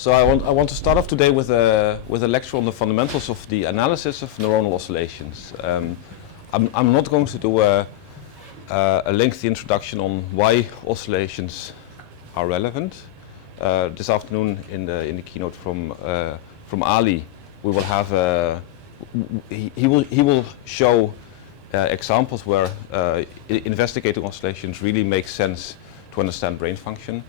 So I want to start off today with a lecture on the fundamentals of the analysis of neuronal oscillations. I'm not going to do a lengthy introduction on why oscillations are relevant. This afternoon in the keynote from Ali, we will have he will show examples where investigating oscillations really makes sense to understand brain function.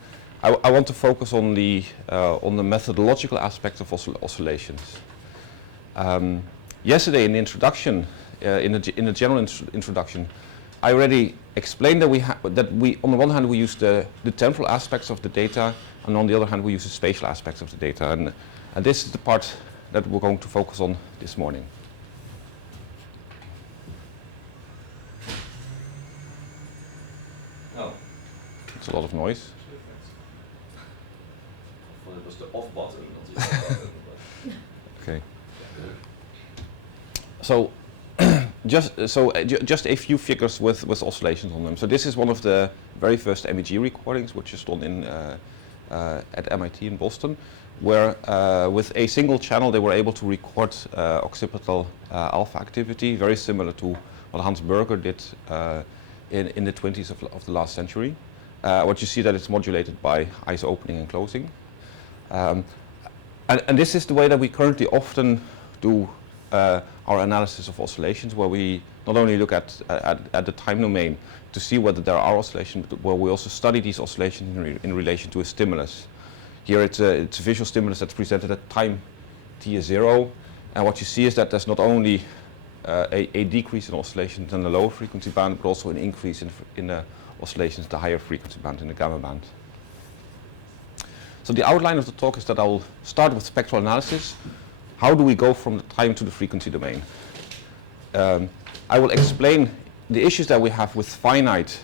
I want to focus on the methodological aspect of oscillations. Yesterday in the introduction, in the general introduction, I already explained that we on the one hand we use the temporal aspects of the data, and on the other hand we use the spatial aspects of the data, and this is the part that we're going to focus on this morning. Oh, it's a lot of noise. Well, it was the off button. Okay. So, just a few figures with oscillations on them. So this is one of the very first MEG recordings, which is done in at MIT in Boston, where with a single channel they were able to record occipital alpha activity, very similar to what Hans Berger did in the 20s of the last century. What you see that it's modulated by eyes opening and closing. And this is the way that we currently often do our analysis of oscillations, where we not only look at the time domain to see whether there are oscillations, but where we also study these oscillations in relation to a stimulus. Here it's a visual stimulus that's presented at time t is 0, and what you see is that there's not only a decrease in oscillations in the lower frequency band, but also an increase in the oscillations in the higher frequency band, in the gamma band. So the outline of the talk is that I will start with spectral analysis. How do we go from the time to the frequency domain? I will explain the issues that we have with finite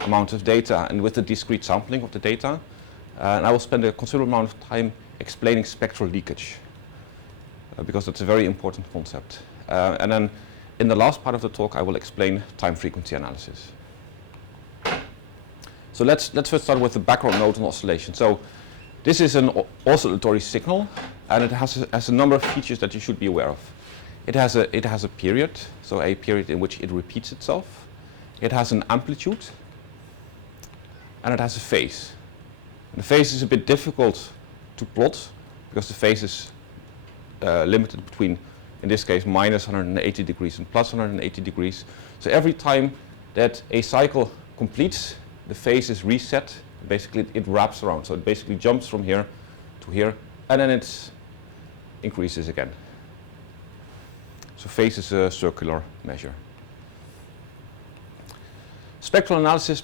amount of data and with the discrete sampling of the data. And I will spend a considerable amount of time explaining spectral leakage, because that's a very important concept. And then in the last part of the talk, I will explain time frequency analysis. So let's first start with the background note on oscillation. So this is an oscillatory signal, and it has a number of features that you should be aware of. It has a period, so a period in which it repeats itself. It has an amplitude, and it has a phase. And the phase is a bit difficult to plot because the phase is limited between, in this case, minus 180 degrees and plus 180 degrees. So every time that a cycle completes, the phase is reset. Basically, it wraps around. So it basically jumps from here to here, and then it increases again. So phase is a circular measure. Spectral analysis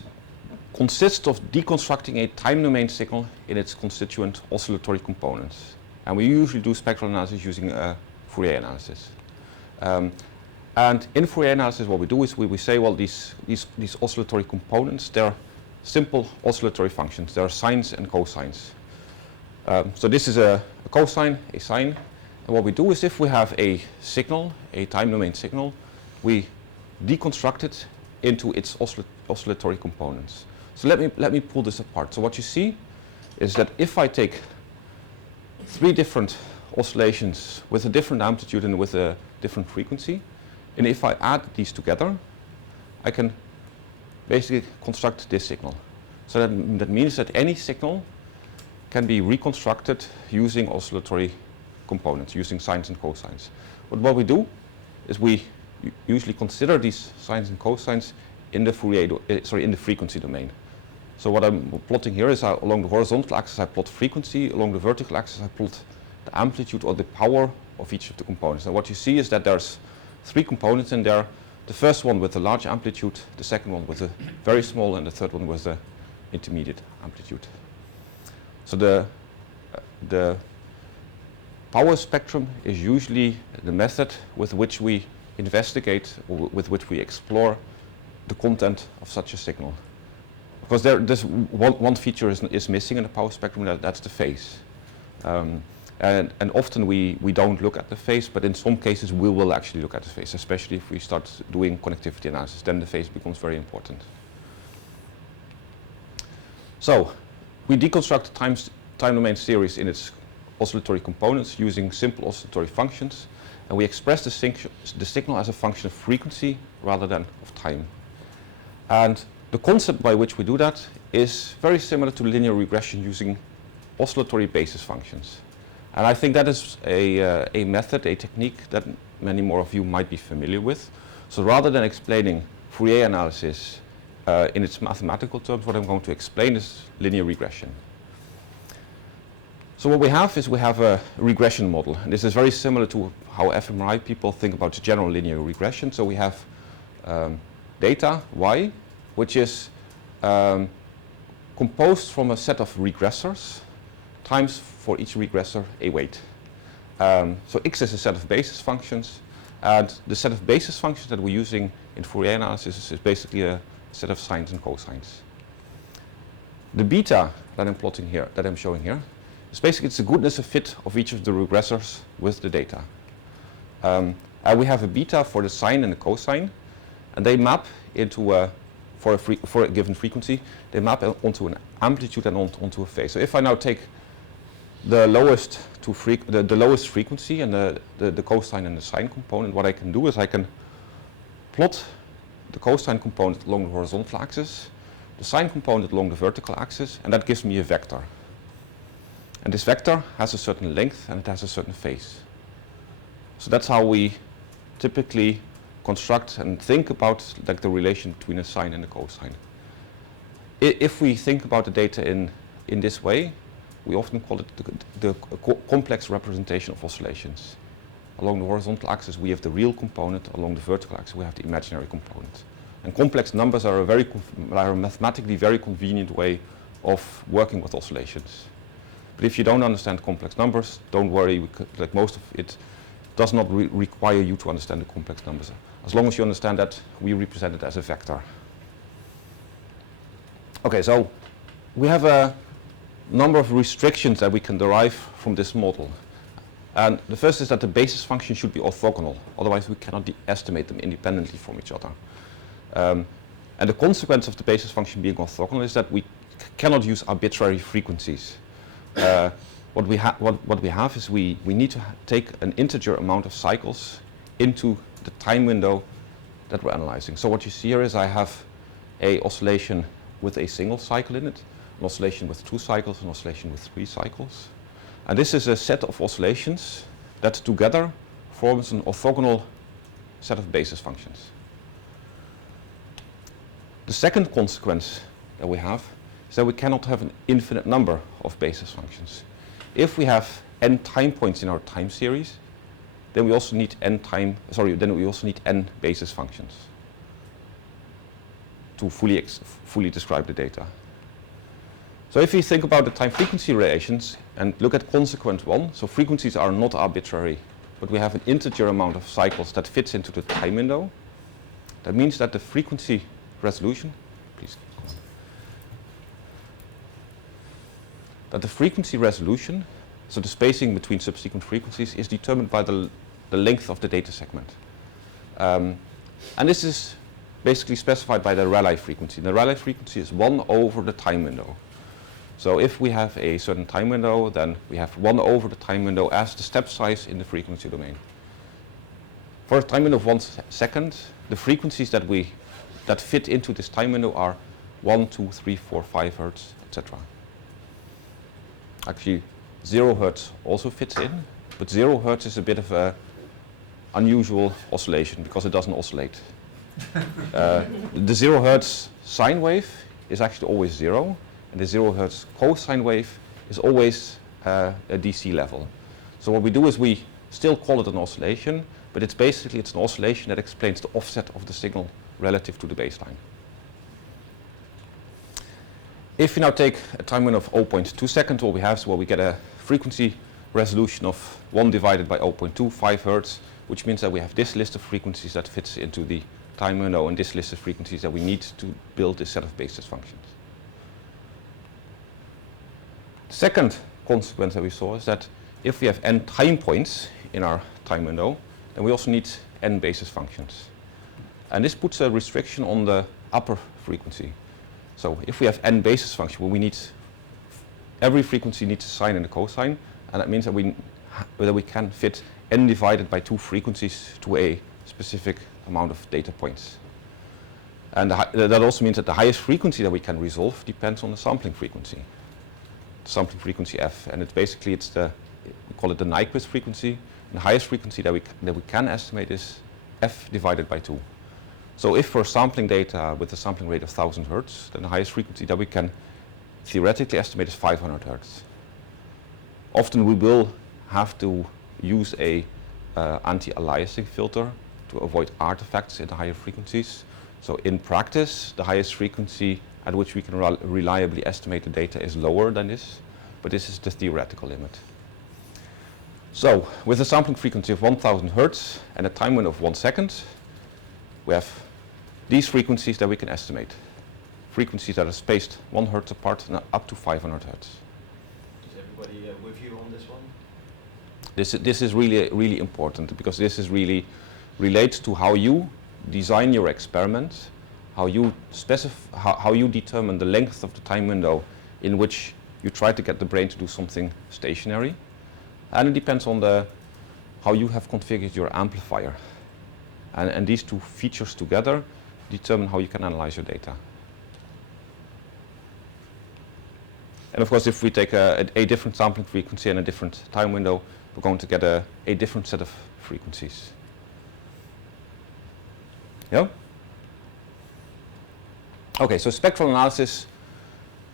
consists of deconstructing a time domain signal in its constituent oscillatory components. And we usually do spectral analysis using Fourier analysis. And in Fourier analysis, what we do is we say, well, these oscillatory components, they're simple oscillatory functions. There are sines and cosines. So this is a cosine, a sine. And what we do is if we have a signal, a time domain signal, we deconstruct it into its oscillatory components. So let me pull this apart. So what you see is that if I take three different oscillations with a different amplitude and with a different frequency, and if I add these together, I can basically construct this signal. So that means that any signal can be reconstructed using oscillatory components, using sines and cosines. But what we do is we usually consider these sines and cosines in the in the frequency domain. So what I'm plotting here is along the horizontal axis I plot frequency, along the vertical axis I plot the amplitude or the power of each of the components. And what you see is that there's three components in there. The first one with a large amplitude, the second one with a very small, and the third one with the intermediate amplitude. So the power spectrum is usually the method with which we investigate, or with which we explore the content of such a signal. Because there's one feature is missing in the power spectrum, that's the phase. And often we don't look at the phase, but in some cases we will actually look at the phase, especially if we start doing connectivity analysis, then the phase becomes very important. So we deconstruct the time domain series in its oscillatory components using simple oscillatory functions, and we express the signal as a function of frequency rather than of time. And the concept by which we do that is very similar to linear regression using oscillatory basis functions. And I think that is a method, a technique that many more of you might be familiar with. So rather than explaining Fourier analysis in its mathematical terms, what I'm going to explain is linear regression. So what we have is we have a regression model, and this is very similar to how fMRI people think about general linear regression. So we have data, y, which is composed from a set of regressors times for each regressor a weight. So x is a set of basis functions, and the set of basis functions that we're using in Fourier analysis is basically a set of sines and cosines. The beta that I'm plotting here, that I'm showing here, is basically it's the goodness of fit of each of the regressors with the data. And we have a beta for the sine and the cosine, and they map into for a given frequency, they map onto an amplitude and onto a phase. So if I now take the lowest the lowest frequency and the cosine and the sine component, what I can do is I can plot the cosine component along the horizontal axis, the sine component along the vertical axis, and that gives me a vector. And this vector has a certain length and it has a certain phase. So that's how we typically construct and think about like the relation between a sine and a cosine. If we think about the data in this way, we often call it the complex representation of oscillations. Along the horizontal axis we have the real component, along the vertical axis we have the imaginary component. And complex numbers are a mathematically very convenient way of working with oscillations. But if you don't understand complex numbers, don't worry, like most of it does not require you to understand the complex numbers. As long as you understand that, we represent it as a vector. Okay, so we have a number of restrictions that we can derive from this model. And the first is that the basis function should be orthogonal, otherwise we cannot estimate them independently from each other. And the consequence of the basis function being orthogonal is that we cannot use arbitrary frequencies. What we have is we need to take an integer amount of cycles into the time window that we're analyzing. So what you see here is I have a oscillation with a single cycle in it, an oscillation with 2 cycles, an oscillation with 3 cycles. And this is a set of oscillations that together forms an orthogonal set of basis functions. The second consequence that we have is that we cannot have an infinite number of basis functions. If we have n time points in our time series, then we also need n basis functions to fully describe the data. So if you think about the time frequency relations and look at consequence 1, so frequencies are not arbitrary, but we have an integer amount of cycles that fits into the time window. That means that the frequency resolution, please, that the frequency resolution, so the spacing between subsequent frequencies, is determined by the length of the data segment. And this is basically specified by the Rayleigh frequency. The Rayleigh frequency is 1 over the time window. So if we have a certain time window, then we have 1 over the time window as the step size in the frequency domain. For a time window of 1 second, the frequencies that fit into this time window are 1, 2, 3, 4, 5 hertz, etc. Actually, 0 hertz also fits in, but 0 hertz is a bit of an unusual oscillation because it doesn't oscillate. The 0 hertz sine wave is actually always 0, and the 0 hertz cosine wave is always a DC level. So what we do is we still call it an oscillation, but it's an oscillation that explains the offset of the signal relative to the baseline. If we now take a time window of 0.2 seconds, what we have is we get a frequency resolution of 1 divided by 0.2, 5 hertz, which means that we have this list of frequencies that fits into the time window and this list of frequencies that we need to build this set of basis functions. The second consequence that we saw is that if we have n time points in our time window, then we also need n basis functions. And this puts a restriction on the upper frequency. So if we have n basis functions, well, every frequency needs a sine and a cosine, and that means that we can fit n divided by 2 frequencies to a specific amount of data points. And that also means that the highest frequency that we can resolve depends on the sampling frequency f, and we call it the Nyquist frequency. And the highest frequency that we can estimate is f divided by 2. So if we're sampling data with a sampling rate of 1000 Hertz, then the highest frequency that we can theoretically estimate is 500 Hertz. Often we will have to use a anti-aliasing filter to avoid artifacts in the higher frequencies. So in practice, the highest frequency at which we can reliably estimate the data is lower than this, but this is the theoretical limit. So with a sampling frequency of 1000 Hertz and a time window of 1 second, we have these frequencies that we can estimate. Frequencies that are spaced 1 Hertz apart and up to 500 Hertz. Is everybody with you on this one? This is really important, because this is really relates to how you design your experiment, how you determine the length of the time window in which you try to get the brain to do something stationary, and it depends on how you have configured your amplifier, and these two features together determine how you can analyze your data. And of course, if we take a different sampling frequency and a different time window, we're going to get a different set of frequencies. Yeah? Okay, so spectral analysis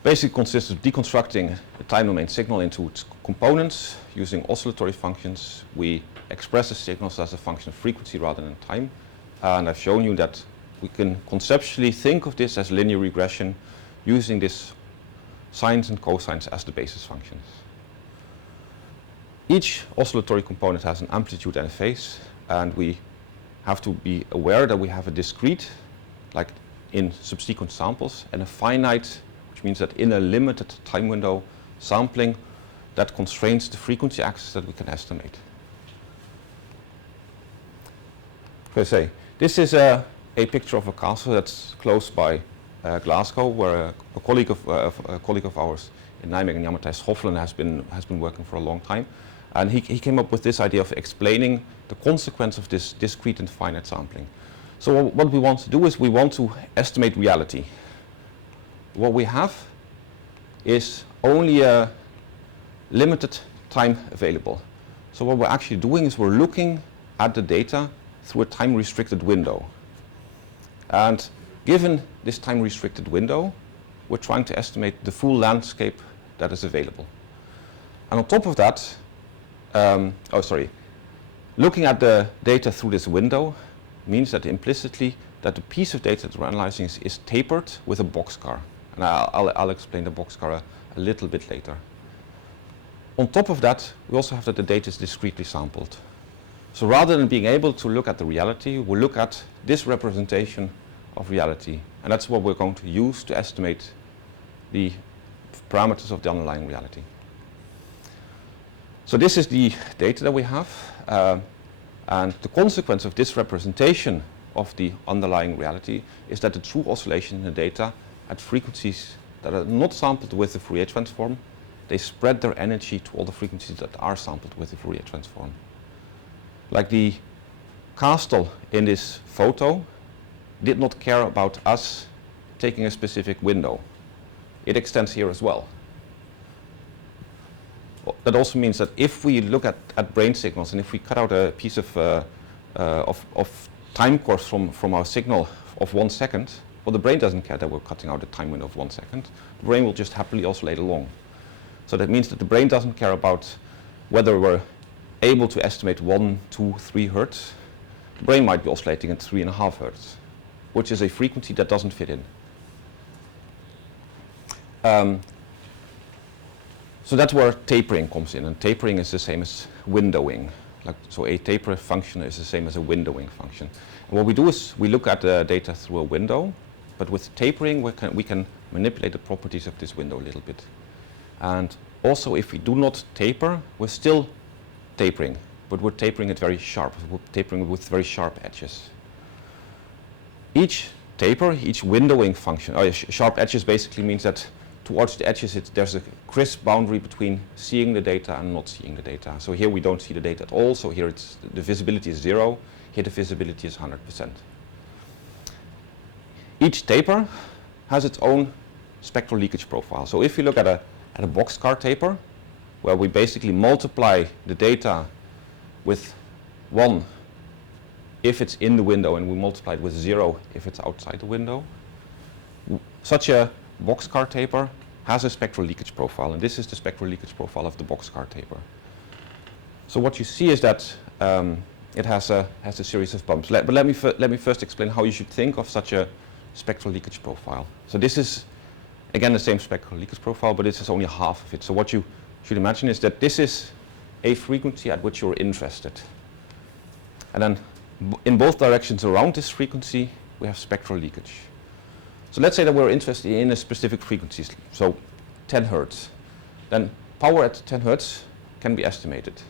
basically consists of deconstructing the time domain signal into its components using oscillatory functions. We express the signals as a function of frequency rather than time. And I've shown you that we can conceptually think of this as linear regression using this sines and cosines as the basis functions. Each oscillatory component has an amplitude and a phase, and we have to be aware that we have a discrete, like in subsequent samples, and a finite, which means that in a limited time window, sampling that constrains the frequency axis that we can estimate. Okay, this is a picture of a castle that's close by Glasgow, where a colleague of ours in NatMEG and Matthijs Hoffelen has been working for a long time, and he came up with this idea of explaining the consequence of this discrete and finite sampling. So what we want to do is we want to estimate reality. What we have is only a limited time available. So what we're actually doing is we're looking at the data through a time restricted window. And given this time restricted window, we're trying to estimate the full landscape that is available. And on top of that, looking at the data through this window means that implicitly that the piece of data that we're analyzing is tapered with a boxcar. And I'll explain the boxcar a little bit later. On top of that, we also have that the data is discretely sampled. So rather than being able to look at the reality, we'll look at this representation of reality. And that's what we're going to use to estimate the parameters of the underlying reality. So this is the data that we have. And the consequence of this representation of the underlying reality is that the true oscillations in the data at frequencies that are not sampled with the Fourier transform, they spread their energy to all the frequencies that are sampled with the Fourier transform. Like the castle in this photo did not care about us taking a specific window. It extends here as well. That also means that if we look at brain signals, and if we cut out a piece of time course from our signal of 1 second, well, the brain doesn't care that we're cutting out a time window of 1 second. The brain will just happily oscillate along. So that means that the brain doesn't care about whether we're able to estimate 1, 2, 3 hertz. The brain might be oscillating at 3.5 hertz, which is a frequency that doesn't fit in. So that's where tapering comes in, and tapering is the same as windowing. So a taper function is the same as a windowing function. And what we do is we look at the data through a window, but with tapering we can manipulate the properties of this window a little bit. And also, if we do not taper, we're still tapering, but we're tapering it very sharp. We're tapering with very sharp edges. Each taper, each windowing function, sharp edges basically means that towards the edges, there's a crisp boundary between seeing the data and not seeing the data. So here we don't see the data at all. So here the visibility is 0. Here the visibility is 100%. Each taper has its own spectral leakage profile. So if you look at a boxcar taper, where we basically multiply the data with 1 if it's in the window, and we multiply it with 0 if it's outside the window, such a boxcar taper has a spectral leakage profile, and this is the spectral leakage profile of the boxcar taper. So what you see is that it has a series of bumps. But let me first explain how you should think of such a spectral leakage profile. So this is again the same spectral leakage profile, but this is only half of it. So what you should imagine is that this is a frequency at which you're interested, and then in both directions around this frequency we have spectral leakage. So let's say that we're interested in a specific frequency, so 10 Hertz. Then power at 10 Hertz can be estimated.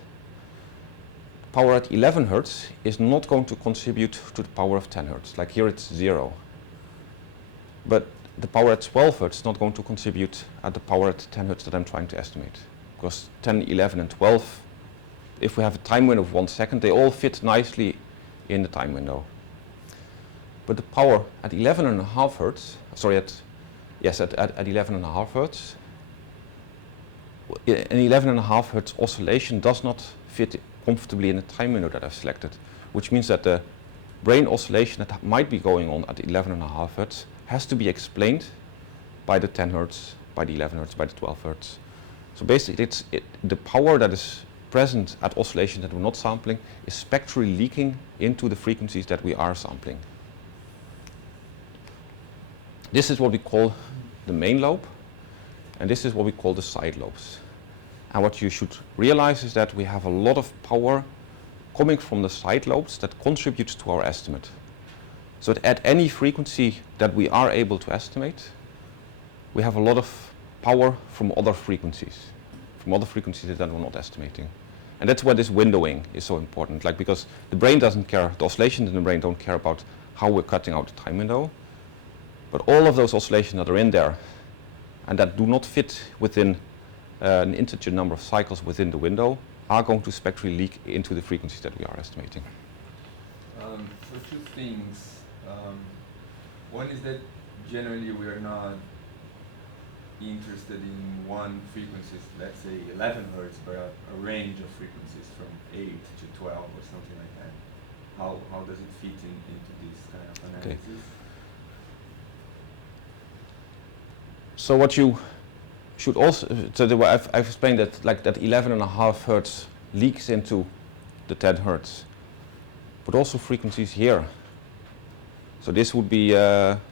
Power at 11 Hertz is not going to contribute to the power of 10 Hertz. Like here it's 0. But the power at 12 Hertz is not going to contribute at the power at 10 Hertz that I'm trying to estimate. Because 10, 11 and 12, if we have a time window of 1 second, they all fit nicely in the time window. But the power at 11.5 Hertz, at 11.5 Hertz, an 11.5 Hertz oscillation does not fit comfortably in the time window that I've selected, which means that the brain oscillation that might be going on at 11.5 Hertz has to be explained by the 10 Hertz, by the 11 Hertz, by the 12 Hertz. So basically the power that is present at oscillation that we're not sampling is spectrally leaking into the frequencies that we are sampling. This is what we call the main lobe, and this is what we call the side lobes. And what you should realize is that we have a lot of power coming from the side lobes that contributes to our estimate. So at any frequency that we are able to estimate, we have a lot of power from other frequencies that we're not estimating. And that's why this windowing is so important, because the brain doesn't care, the oscillations in the brain don't care about how we're cutting out the time window, but all of those oscillations that are in there and that do not fit within an integer number of cycles within the window are going to spectrally leak into the frequencies that we are estimating. So two things. One is that generally we are not interested in one frequency, let's say 11 Hertz, but a range of frequencies from 8 to 12 or something like that. How does it fit into this kind of analysis? Okay. So what you should also, I've explained that that 11.5 Hertz leaks into the 10 Hertz, but also frequencies here. So this would be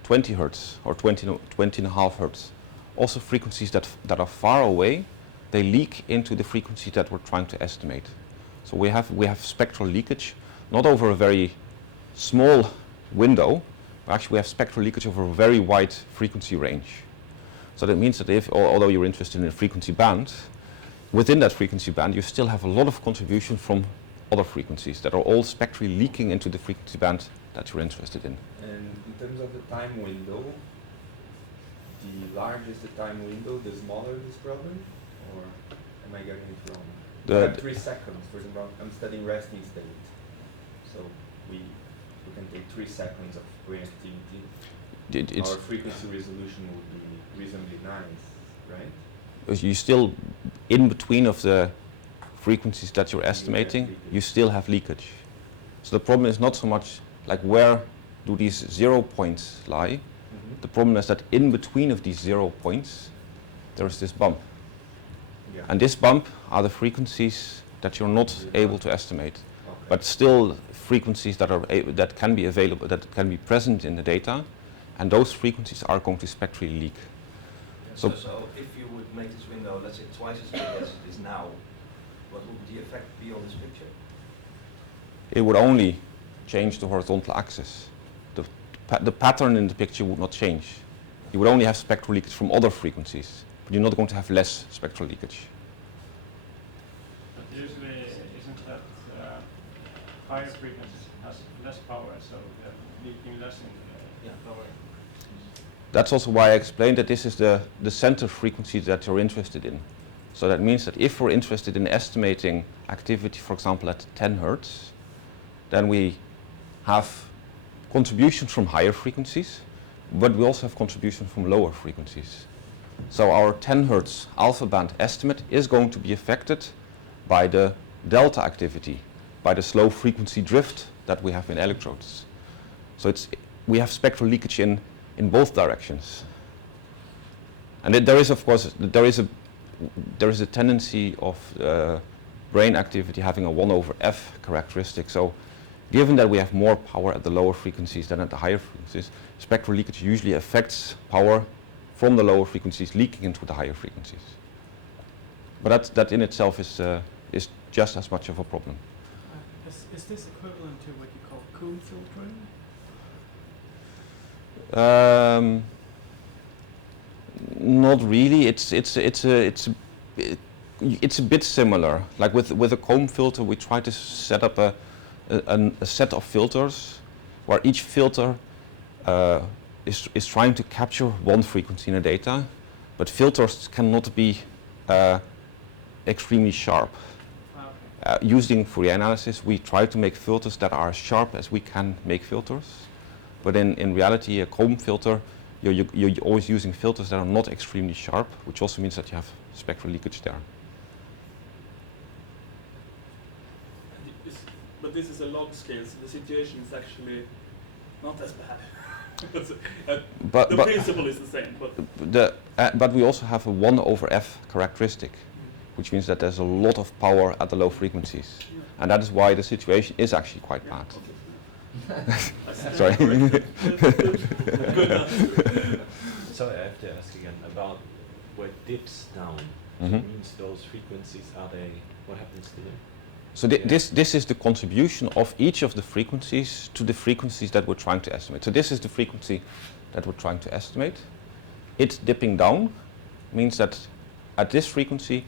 20 Hertz or 20.5 Hertz. Also frequencies that are far away, they leak into the frequency that we're trying to estimate. So we have spectral leakage, not over a very small window, but actually we have spectral leakage over a very wide frequency range. So that means that although you're interested in a frequency band, within that frequency band you still have a lot of contribution from other frequencies that are all spectrally leaking into the frequency band that you're interested in. And in terms of the time window, the larger the time window, the smaller this problem? Or am I getting it wrong? 3 seconds, for example, I'm studying resting state. So we can take 3 seconds of brain activity. Our frequency resolution would be reasonably nice, right? You still, in between of the frequencies that you're estimating, you still have leakage. So the problem is not so much like where do these 0 points lie. The problem is that in between of these 0 points, there is this bump. Yeah. And this bump are the frequencies that you're not able to estimate, but still frequencies that can be available, that can be present in the data, and those frequencies are going to spectrally leak. Yeah, so if you would make this window, let's say, twice as big as it is now, what would the effect be on this picture? It would only change the horizontal axis. The pattern in the picture would not change. You would only have spectral leakage from other frequencies, but you're not going to have less spectral leakage. But usually, isn't that higher frequencies has less power, so they're leaking less in the lower? that's also why I explained that this is the center frequency that you're interested in. So that means that if we're interested in estimating activity, for example, at 10 Hertz, then we have contributions from higher frequencies, but we also have contributions from lower frequencies. So our 10 Hertz alpha band estimate is going to be affected by the delta activity, by the slow frequency drift that we have in electrodes. So we have spectral leakage in both directions. And there is, of course, there is a tendency of brain activity having a 1/f characteristic. So given that we have more power at the lower frequencies than at the higher frequencies, spectral leakage usually affects power from the lower frequencies leaking into the higher frequencies. But that in itself is just as much of a problem. Is this equivalent to what you call comb filtering? Not really. It's a bit similar. Like with a comb filter, we try to set up a set of filters where each filter is trying to capture one frequency in the data, but filters cannot be extremely sharp. Using Fourier analysis, we try to make filters that are as sharp as we can make filters. But in reality, a comb filter, you're always using filters that are not extremely sharp, which also means that you have spectral leakage there. But this is a log scale, so the situation is actually not as bad. The principle is the same. But we also have a 1/f characteristic, which means that there's a lot of power at the low frequencies. And that is why the situation is actually quite bad. Sorry. Sorry, I have to ask again about where it dips down. Mm-hmm. It means those frequencies, what happens to them? So this is the contribution of each of the frequencies to the frequencies that we're trying to estimate. So this is the frequency that we're trying to estimate. It's dipping down means that at this frequency,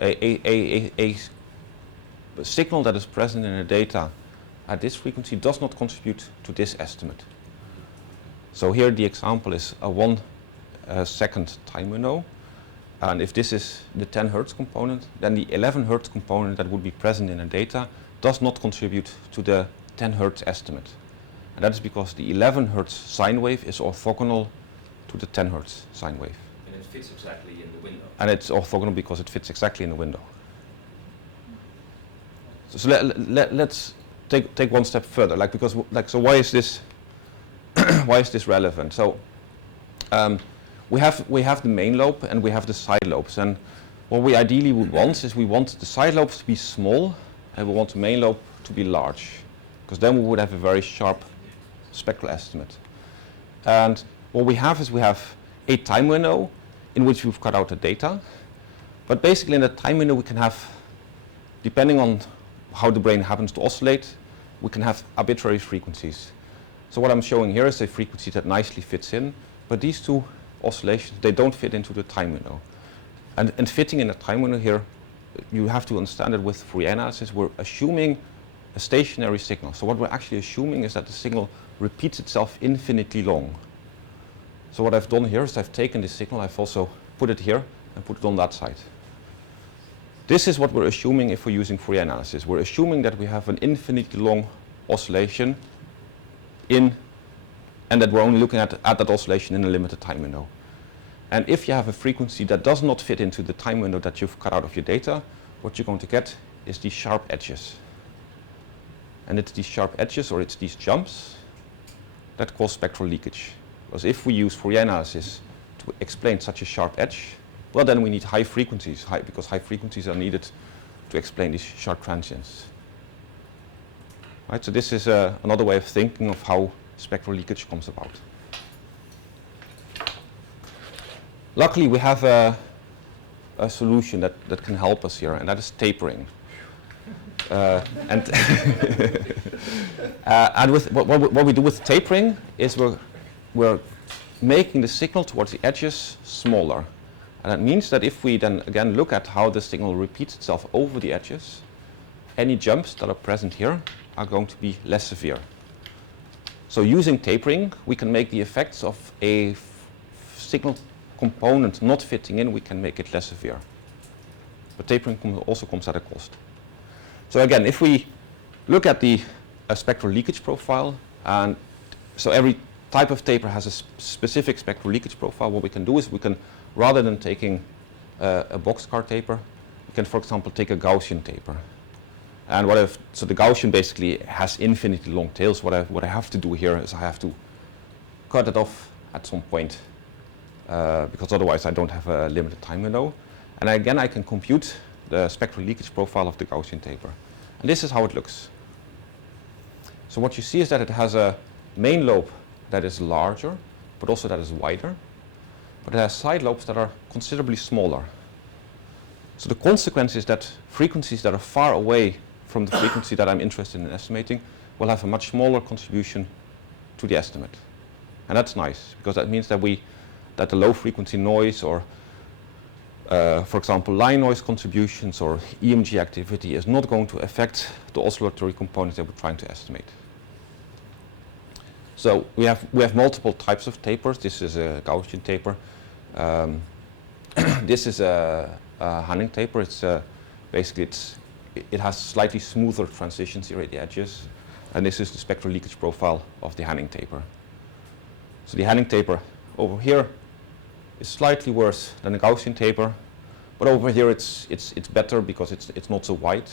a signal that is present in the data at this frequency does not contribute to this estimate. So here the example is a 1 second time window. And if this is the 10 Hertz component, then the 11 Hertz component that would be present in the data does not contribute to the 10 Hertz estimate. And that is because the 11 Hertz sine wave is orthogonal to the 10 Hertz sine wave. And it fits exactly in the window. And it's orthogonal because it fits exactly in the window. So let's take one step further. So why is this why is this relevant? So we have the main lobe and we have the side lobes, and what we ideally would want is we want the side lobes to be small and we want the main lobe to be large, because then we would have a very sharp spectral estimate. And what we have is we have a time window in which we've cut out the data, but basically in the time window we can have, depending on how the brain happens to oscillate, we can have arbitrary frequencies. So what I'm showing here is a frequency that nicely fits in, but these two oscillations, they don't fit into the time window. And fitting in a time window here, you have to understand that with Fourier analysis, we're assuming a stationary signal. So what we're actually assuming is that the signal repeats itself infinitely long. So what I've done here is I've taken this signal, I've also put it here and put it on that side. This is what we're assuming if we're using Fourier analysis. We're assuming that we have an infinitely long oscillation and that we're only looking at that oscillation in a limited time window. And if you have a frequency that does not fit into the time window that you've cut out of your data, what you're going to get is these sharp edges. And it's these sharp edges, or it's these jumps, that cause spectral leakage. Because if we use Fourier analysis to explain such a sharp edge, well, then we need high frequencies, because high frequencies are needed to explain these sharp transients. Right, so this is another way of thinking of how spectral leakage comes about. Luckily, we have a solution that can help us here, and that is tapering. And with what we do with tapering is we're making the signal towards the edges smaller. And that means that if we then again look at how the signal repeats itself over the edges, any jumps that are present here are going to be less severe. So using tapering, we can make the effects of a signal component not fitting in, we can make it less severe. But tapering also comes at a cost. So again, if we look at the spectral leakage profile, and so every type of taper has a specific spectral leakage profile, what we can do is we can, rather than taking a boxcar taper, we can, for example, take a Gaussian taper. And so the Gaussian basically has infinitely long tails. What I have to do here is I have to cut it off at some point, because otherwise I don't have a limited time window. And again, I can compute the spectral leakage profile of the Gaussian taper. And this is how it looks. So what you see is that it has a main lobe that is larger, but also that is wider. But it has side lobes that are considerably smaller. So the consequence is that frequencies that are far away from the frequency that I'm interested in estimating will have a much smaller contribution to the estimate. And that's nice, because that means that the low frequency noise, or for example line noise contributions or EMG activity, is not going to affect the oscillatory components that we're trying to estimate. So we have multiple types of tapers. This is a Gaussian taper. This is a Hanning taper. It's basically it has slightly smoother transitions here at the edges, and this is the spectral leakage profile of the Hanning taper. So the Hanning taper over here is slightly worse than the Gaussian taper, but over here it's better because it's not so wide.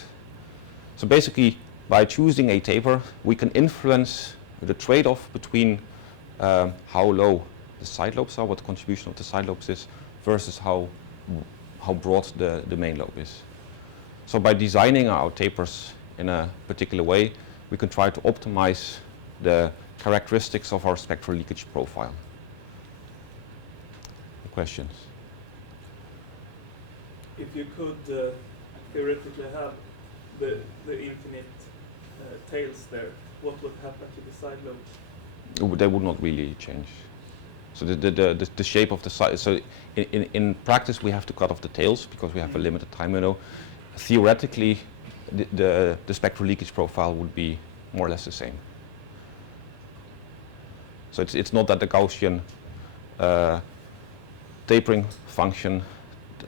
So basically, by choosing a taper, we can influence the trade-off between how low the side lobes are, what the contribution of the side lobes is, versus how broad the main lobe is. So by designing our tapers in a particular way, we can try to optimize the characteristics of our spectral leakage profile. Questions? If you could theoretically have the infinite tails there, what would happen to the side lobes? They would not really change. So the shape of the side. So in practice, we have to cut off the tails because we have a limited time window. Theoretically, the spectral leakage profile would be more or less the same. So it's not that the Gaussian tapering function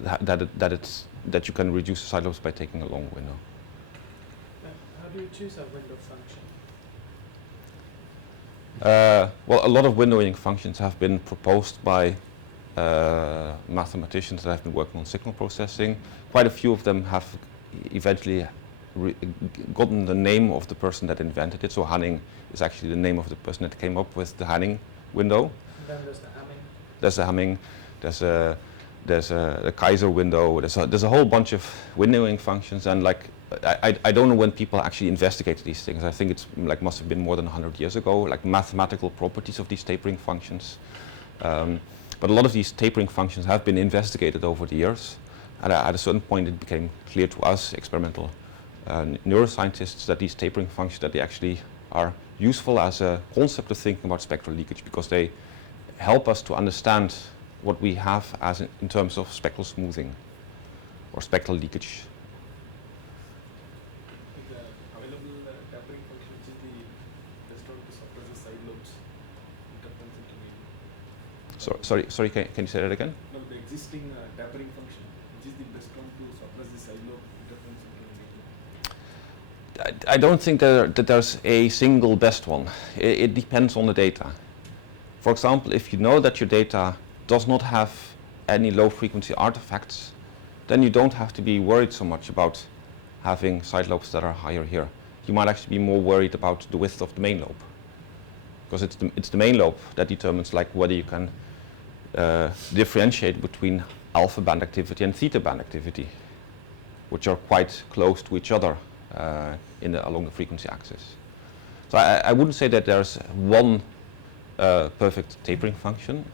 that you can reduce the side lobes by taking a long window. How do you choose a window function? Well, a lot of windowing functions have been proposed by mathematicians that have been working on signal processing. Quite a few of them have eventually gotten the name of the person that invented it. So Hanning is actually the name of the person that came up with the Hanning window. And then there's the Hamming. There's the Hamming. There's a Kaiser window. There's a whole bunch of windowing functions, and I don't know when people actually investigated these things. I think it's must have been more than 100 years ago, like mathematical properties of these tapering functions. But a lot of these tapering functions have been investigated over the years. And at a certain point, it became clear to us, experimental neuroscientists, that these tapering functions, that they actually are useful as a concept of thinking about spectral leakage, because they help us to understand what we have as in terms of spectral smoothing or spectral leakage. The available tapering function, which is the best one to suppress the side lobes, interference into Sorry, can you say that again? No, the existing tapering function, which is the best one to suppress the side lobe interference into I don't think that there's a single best one. It depends on the data. For example, if you know that your data does not have any low frequency artifacts, then you don't have to be worried so much about having side lobes that are higher here. You might actually be more worried about the width of the main lobe, because it's the main lobe that determines whether you can differentiate between alpha band activity and theta band activity, which are quite close to each other along the frequency axis. So I wouldn't say that there's one perfect tapering function.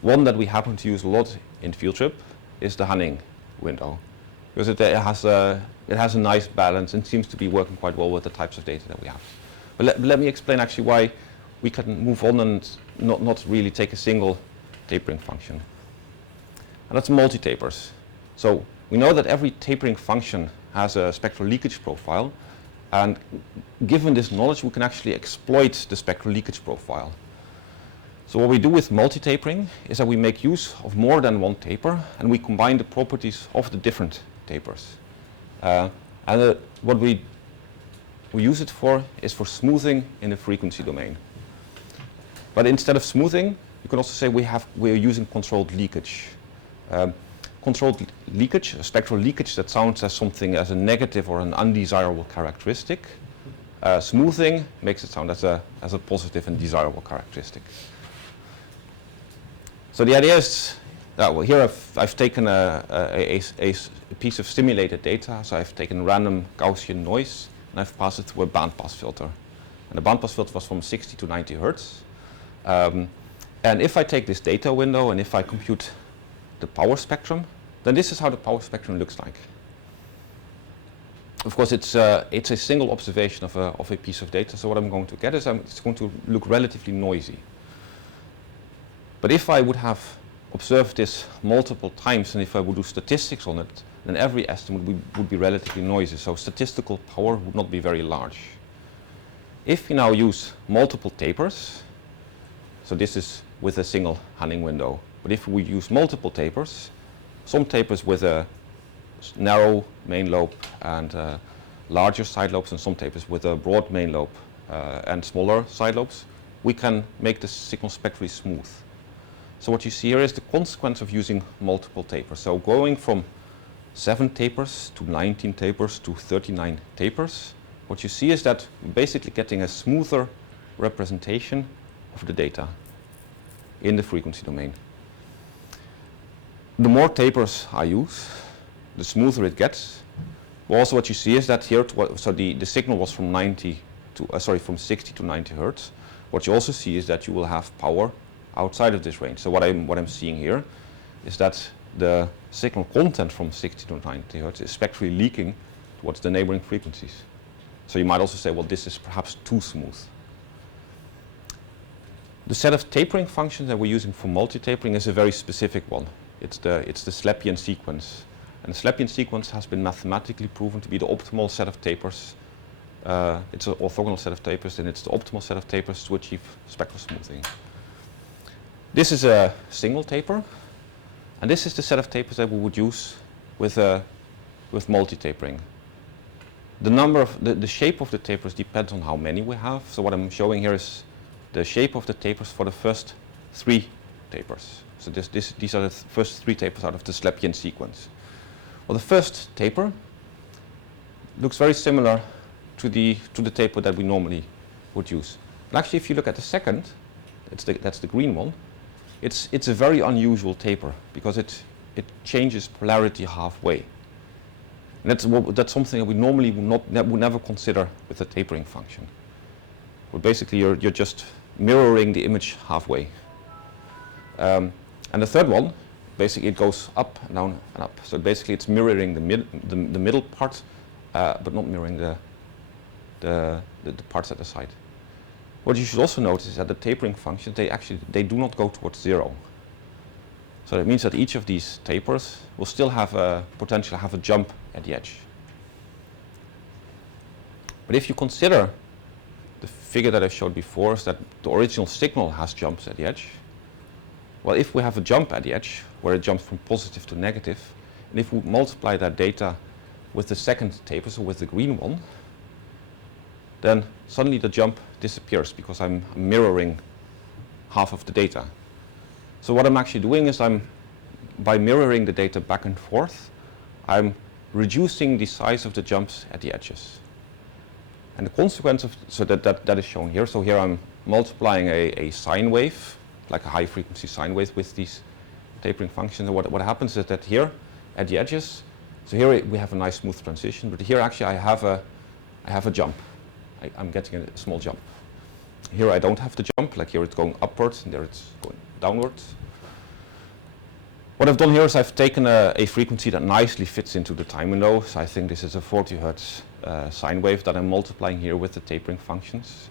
One that we happen to use a lot in FieldTrip is the Hanning window, because it has a nice balance and seems to be working quite well with the types of data that we have. But let me explain actually why we can move on and not really take a single tapering function. And that's multi-tapers. So we know that every tapering function has a spectral leakage profile, and given this knowledge, we can actually exploit the spectral leakage profile. So what we do with multi-tapering is that we make use of more than one taper and we combine the properties of the different tapers. What we use it for is for smoothing in the frequency domain. But instead of smoothing, you can also say we're using controlled leakage. Controlled leakage, a spectral leakage, that sounds as something as a negative or an undesirable characteristic. Smoothing makes it sound as a positive and desirable characteristic. So the idea is that, well, here I've taken a piece of simulated data. So I've taken random Gaussian noise and I've passed it through a bandpass filter. And the bandpass filter was from 60 to 90 hertz. And if I take this data window and if I compute the power spectrum, then this is how the power spectrum looks like. Of course, it's a single observation of a piece of data. So what I'm going to get is it's going to look relatively noisy. But if I would have observed this multiple times and if I would do statistics on it, then every estimate would be relatively noisy. So statistical power would not be very large. If we now use multiple tapers, so this is with a single Hanning window, but if we use multiple tapers, some tapers with a narrow main lobe and larger side lobes and some tapers with a broad main lobe and smaller side lobes, we can make the signal spectrally smooth. So what you see here is the consequence of using multiple tapers. So going from 7 tapers to 19 tapers to 39 tapers, what you see is that we're basically getting a smoother representation of the data in the frequency domain. The more tapers I use, the smoother it gets. But also what you see is that here, so the signal was from 60 to 90 hertz. What you also see is that you will have power outside of this range. So what I'm seeing here is that the signal content from 60 to 90 hertz is spectrally leaking towards the neighboring frequencies. So you might also say, well, this is perhaps too smooth. The set of tapering functions that we're using for multi-tapering is a very specific one. It's the Slepian sequence. And the Slepian sequence has been mathematically proven to be the optimal set of tapers. It's an orthogonal set of tapers, and it's the optimal set of tapers to achieve spectral smoothing. This is a single taper, and this is the set of tapers that we would use with multi-tapering. The shape of the tapers depends on how many we have. So what I'm showing here is the shape of the tapers for the first 3 tapers. So these are the first 3 tapers out of the Slepian sequence. Well, the first taper looks very similar to the taper that we normally would use. And actually, if you look at the second, that's the green one. It's a very unusual taper because it changes polarity halfway. And that's something that we normally would never consider with a tapering function. Well, basically, you're just mirroring the image halfway. And the third one, basically, it goes up and down and up. So basically, it's mirroring the middle part, but not mirroring the parts at the side. What you should also notice is that the tapering functions, they do not go towards 0. So that means that each of these tapers will still have a potential have a jump at the edge. But if you consider the figure that I showed before, is that the original signal has jumps at the edge. Well, if we have a jump at the edge, where it jumps from positive to negative, and if we multiply that data with the second taper, so with the green one, then suddenly the jump disappears because I'm mirroring half of the data. So what I'm actually doing is by mirroring the data back and forth, I'm reducing the size of the jumps at the edges. And the consequence of, so that is shown here. So here I'm multiplying a sine wave, like a high frequency sine wave with these tapering functions. And what happens is that here at the edges, so here we have a nice smooth transition, but here actually I have a jump. I'm getting a small jump. Here I don't have the jump, like here it's going upwards and there it's going downwards. What I've done here is I've taken a frequency that nicely fits into the time window. So I think this is a 40 hertz sine wave that I'm multiplying here with the tapering functions.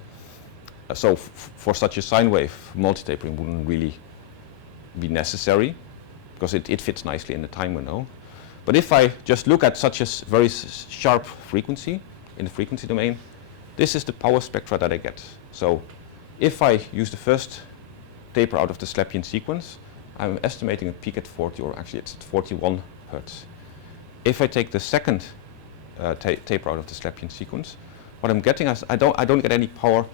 So for such a sine wave, multi-tapering wouldn't really be necessary because it fits nicely in the time window. But if I just look at such a very sharp frequency in the frequency domain, this is the power spectra that I get. So if I use the first taper out of the Slepian sequence, I'm estimating a peak at 40, or actually it's at 41 hertz. If I take the second taper out of the Slepian sequence, what I'm getting is I don't get any power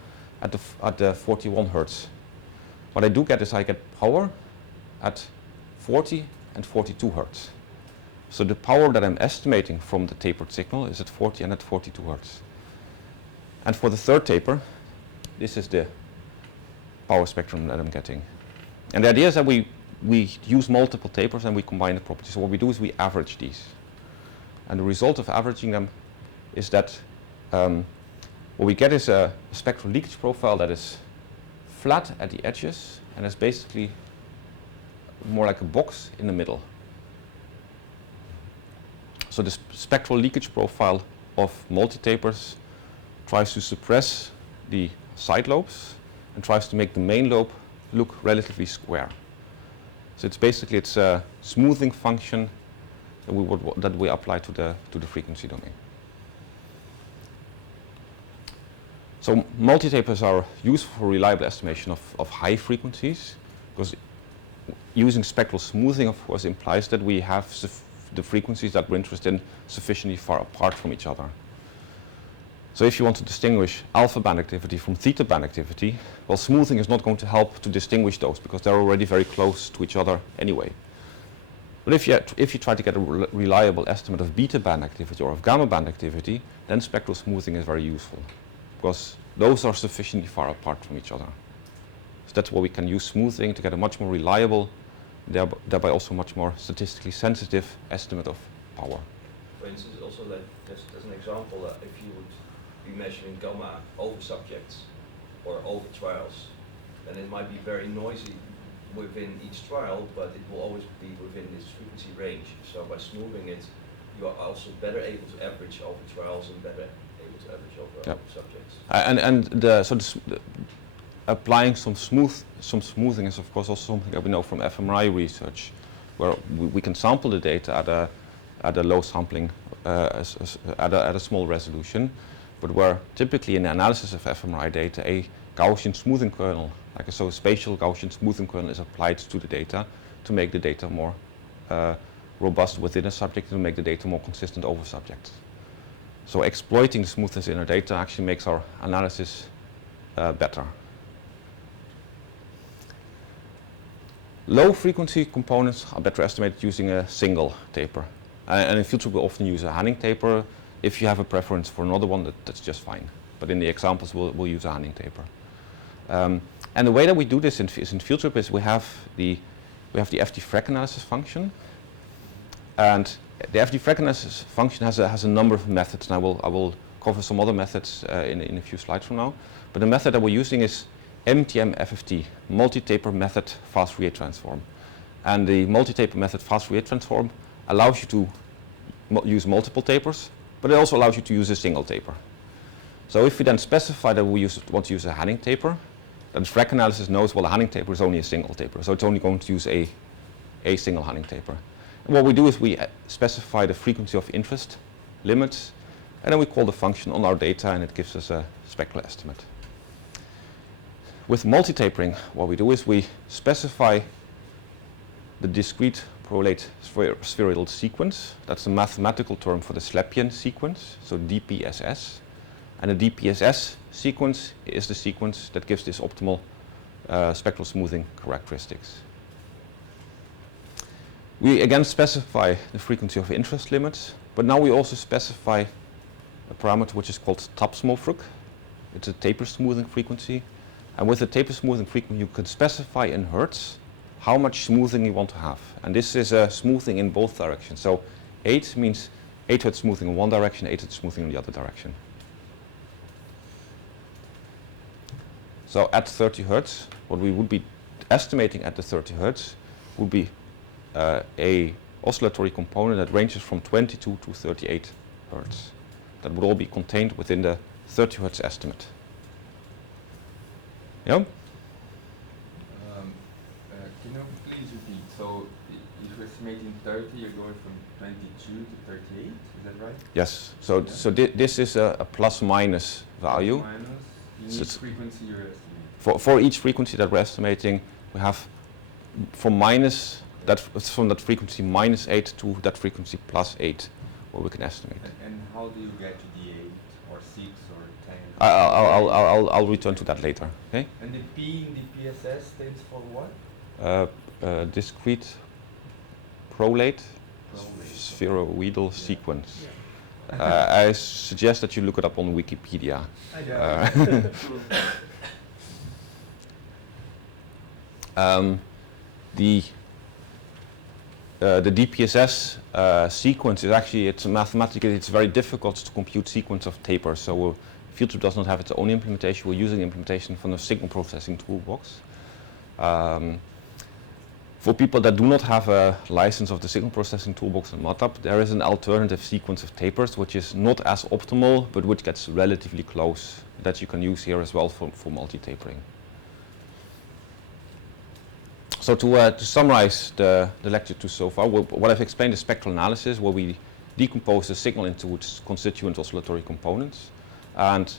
at the 41 hertz. What I do get is I get power at 40 and 42 hertz. So the power that I'm estimating from the tapered signal is at 40 and at 42 hertz. And for the third taper, this is the power spectrum that I'm getting. And the idea is that we use multiple tapers and we combine the properties. So what we do is we average these. And the result of averaging them is that what we get is a spectral leakage profile that is flat at the edges and is basically more like a box in the middle. So the spectral leakage profile of multi-tapers tries to suppress the side lobes and tries to make the main lobe look relatively square. So it's a smoothing function that we apply to the frequency domain. So multi-tapers are used for reliable estimation of high frequencies, because using spectral smoothing, of course, implies that we have the frequencies that we're interested in sufficiently far apart from each other. So if you want to distinguish alpha band activity from theta band activity, well, smoothing is not going to help to distinguish those because they're already very close to each other anyway. But if you try to get a reliable estimate of beta band activity or of gamma band activity, then spectral smoothing is very useful, because those are sufficiently far apart from each other. So that's why we can use smoothing to get a much more reliable, thereby also much more statistically sensitive estimate of power. For instance, also as an example, if you would be measuring gamma over subjects or over trials, then it might be very noisy within each trial, but it will always be within this frequency range. So by smoothing it, you are also better able to average over trials and better able to average over subjects. Applying some smoothing is of course also something that we know from fMRI research, where we can sample the data at a low sampling, at a small resolution, but where typically in the analysis of fMRI data a Gaussian smoothing kernel, like a spatial Gaussian smoothing kernel, is applied to the data to make the data more robust within a subject, to make the data more consistent over subjects. So exploiting the smoothness in our data actually makes our analysis better. Low frequency components are better estimated using a single taper. And in FieldTrip we often use a Hanning taper. If you have a preference for another one, that's just fine. But in the examples we'll use a Hanning taper. And the way that we do this in FieldTrip is we have the FD-Frec analysis function. And the FD-Frec analysis function has a number of methods, and I will cover some other methods in a few slides from now. But the method that we're using is MTM-FFT, multi-taper method fast Fourier transform. And the multi-taper method fast Fourier transform allows you to use multiple tapers, but it also allows you to use a single taper. So if we then specify that we want to use a Hanning taper, then the Frec analysis knows, well, a Hanning taper is only a single taper, so it's only going to use a single Hanning taper. And what we do is we specify the frequency of interest limits, and then we call the function on our data, and it gives us a spectral estimate. With multi-tapering, what we do is we specify the discrete correlate spheroidal sequence. That's a mathematical term for the Slepian sequence, so DPSS. And the DPSS sequence is the sequence that gives this optimal spectral smoothing characteristics. We again specify the frequency of interest limits, but now we also specify a parameter which is called TAP-SMOFRUC. It's a taper smoothing frequency. And with the taper smoothing frequency, you can specify in hertz how much smoothing you want to have. And this is smoothing in both directions. So 8 means 8 hertz smoothing in one direction, 8 hertz smoothing in the other direction. So at 30 hertz, what we would be estimating at the 30 hertz would be a oscillatory component that ranges from 22 to 38 hertz. That would all be contained within the 30 hertz estimate. Yeah? Can you please repeat? So if you're estimating 30, you're going from 22 to 38, is that right? Yes. So, yeah. This is a plus-minus value. Minus in each frequency you're estimating. For each frequency that we're estimating, we have from that frequency -8 to that frequency +8, where we can estimate. And how do you get to the 8 or 6 or 10? I'll return to that later. Okay. And the P in the PSS stands for what? Discrete prolate spheroidal sequence. I suggest that you look it up on Wikipedia. The DPSS sequence is actually, mathematically it's very difficult to compute sequence of tapers. So FieldTrip does not have its own implementation. We're using implementation from the signal processing toolbox. For people that do not have a license of the signal processing toolbox in MATLAB, there is an alternative sequence of tapers which is not as optimal, but which gets relatively close, that you can use here as well for multi-tapering. So to summarize the lecture so far, what I've explained is spectral analysis, where we decompose the signal into its constituent oscillatory components. And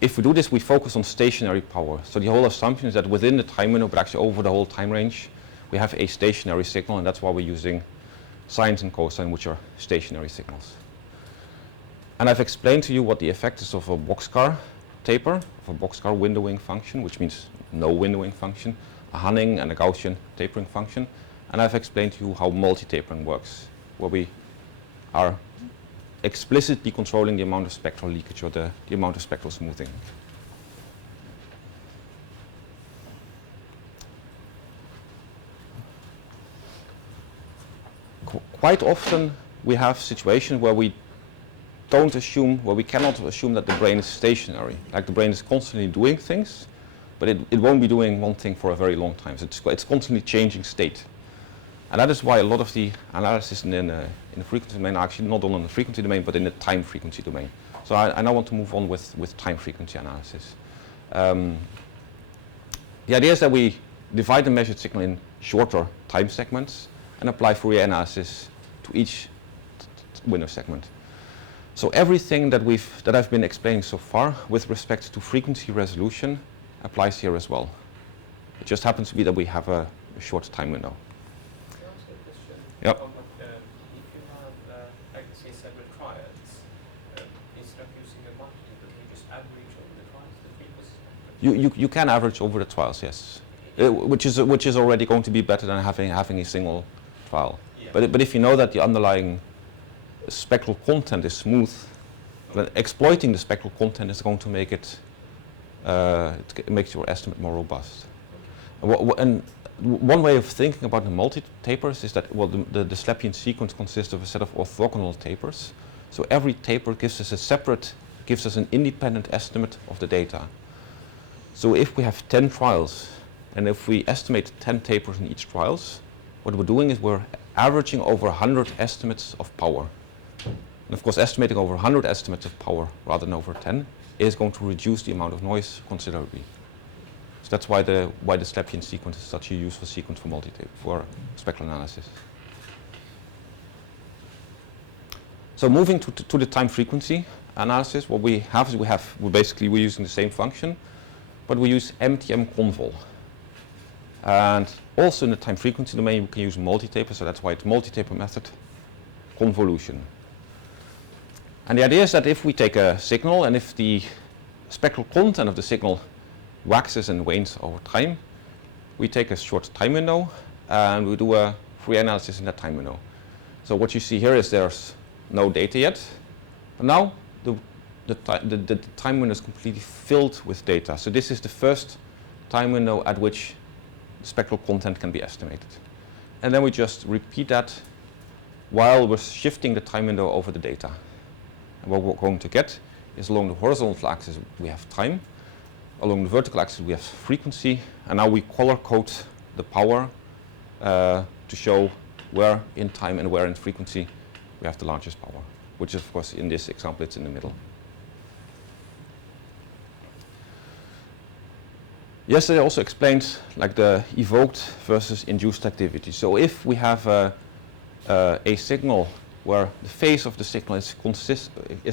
if we do this, we focus on stationary power. So the whole assumption is that within the time window, but actually over the whole time range, we have a stationary signal, and that's why we're using sine and cosine, which are stationary signals. And I've explained to you what the effect is of a boxcar taper, of a boxcar windowing function, which means no windowing function, a Hanning and a Gaussian tapering function. And I've explained to you how multi-tapering works, where we are explicitly controlling the amount of spectral leakage or the amount of spectral smoothing. Quite often we have situations where we cannot assume that the brain is stationary. Like the brain is constantly doing things, but it won't be doing one thing for a very long time. So it's constantly changing state. And that is why a lot of the analysis in the frequency domain are actually not done in the frequency domain, but in the time frequency domain. So I now want to move on with time frequency analysis. The idea is that we divide the measured signal in shorter time segments and apply Fourier analysis to each window segment. So everything that I've been explaining so far with respect to frequency resolution applies here as well. It just happens to be that we have a short time window. Can I ask a question? Yep. If you have, like say, several trials, instead of using a multiple, can you just average over the trials, the frequency? You can average over the trials, yes, which is already going to be better than having a single trial. Yeah. But if you know that the underlying spectral content is smooth, then exploiting the spectral content is going to make it makes your estimate more robust. And one way of thinking about the multi-tapers is that, well, the Slepian sequence consists of a set of orthogonal tapers. So every taper gives us an independent estimate of the data. So if we have 10 trials, and if we estimate 10 tapers in each trials, what we're doing is we're averaging over 100 estimates of power. And of course, estimating over 100 estimates of power rather than over 10 is going to reduce the amount of noise considerably. So that's why the Slepian sequence is such a useful sequence for spectral analysis. So moving to the time frequency analysis, what we have is we're using the same function, but we use MTM convol. And also in the time frequency domain, we can use multi-taper, so that's why it's multi-taper method convolution. And the idea is that if we take a signal and if the spectral content of the signal waxes and wanes over time, we take a short time window and we do a Fourier analysis in that time window. So what you see here is there's no data yet, but now the time window is completely filled with data. So this is the first time window at which spectral content can be estimated. And then we just repeat that while we're shifting the time window over the data. And what we're going to get is along the horizontal axis we have time, along the vertical axis we have frequency, and now we color code the power to show where in time and where in frequency we have the largest power, which is, of course, in this example it's in the middle. Yesterday I also explained like the evoked versus induced activity. So if we have a signal where the phase of the signal is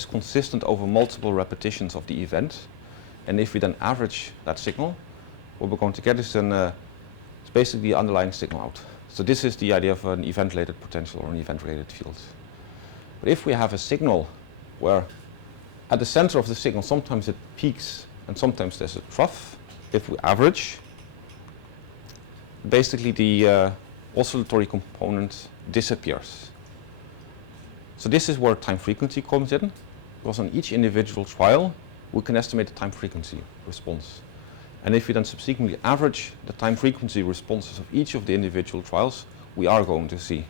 consistent over multiple repetitions of the event, and if we then average that signal, what we're going to get is a It's basically the underlying signal out. So this is the idea of an event-related potential or an event-related field. But if we have a signal where at the center of the signal sometimes it peaks and sometimes there's a trough, if we average, basically the oscillatory component disappears. So this is where time frequency comes in, because on each individual trial we can estimate the time frequency response. And if we then subsequently average the time frequency responses of each of the individual trials, we are going to see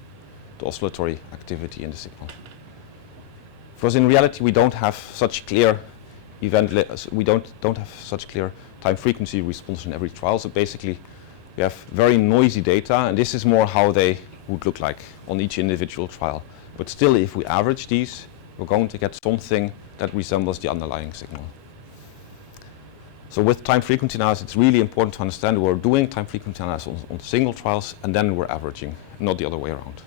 the oscillatory activity in the signal. Because in reality we don't have such clear we don't have such clear time frequency response in every trial. So basically we have very noisy data, and this is more how they would look like on each individual trial. But still, if we average these, we're going to get something that resembles the underlying signal. So with time frequency analysis, it's really important to understand we're doing time frequency analysis on single trials, and then we're averaging, not the other way around.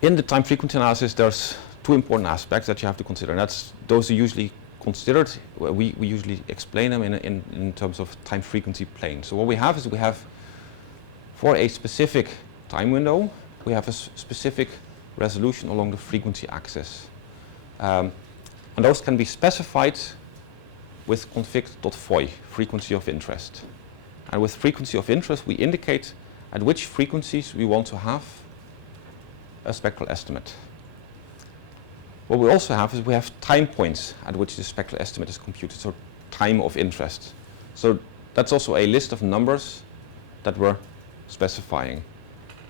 In the time frequency analysis, there's two important aspects that you have to consider, and those are usually considered. We usually explain them in terms of time frequency plane. So what we have is we have, for a specific time window, we have a specific resolution along the frequency axis. And those can be specified with config.foy, frequency of interest. And with frequency of interest, we indicate at which frequencies we want to have a spectral estimate. What we also have is we have time points at which the spectral estimate is computed, so time of interest. So that's also a list of numbers that we're specifying.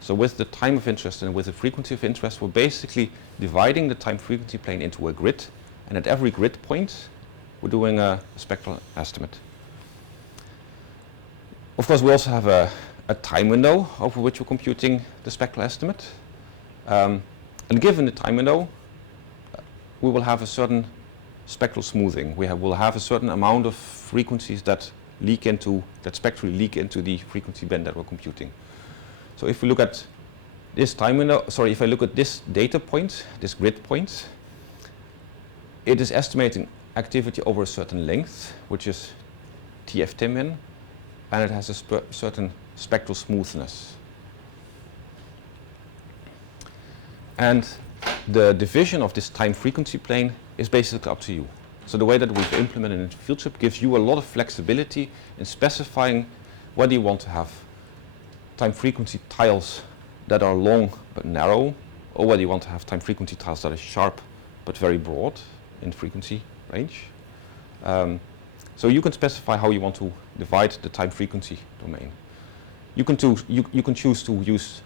So with the time of interest and with the frequency of interest, we're basically dividing the time frequency plane into a grid, and at every grid point we're doing a spectral estimate. Of course, we also have a time window over which we're computing the spectral estimate. And given the time window, we will have a certain spectral smoothing. We'll have a certain amount of frequencies that spectrally leak into the frequency band that we're computing. So if we look at this time window, if I look at this data point, this grid point, it is estimating activity over a certain length, which is TF-Tmin, and it has a certain spectral smoothness. And the division of this time frequency plane is basically up to you. So the way that we've implemented in FieldTrip gives you a lot of flexibility in specifying whether you want to have time frequency tiles that are long but narrow, or whether you want to have time frequency tiles that are sharp but very broad in frequency range. So you can specify how you want to divide the time frequency domain. You can choose to use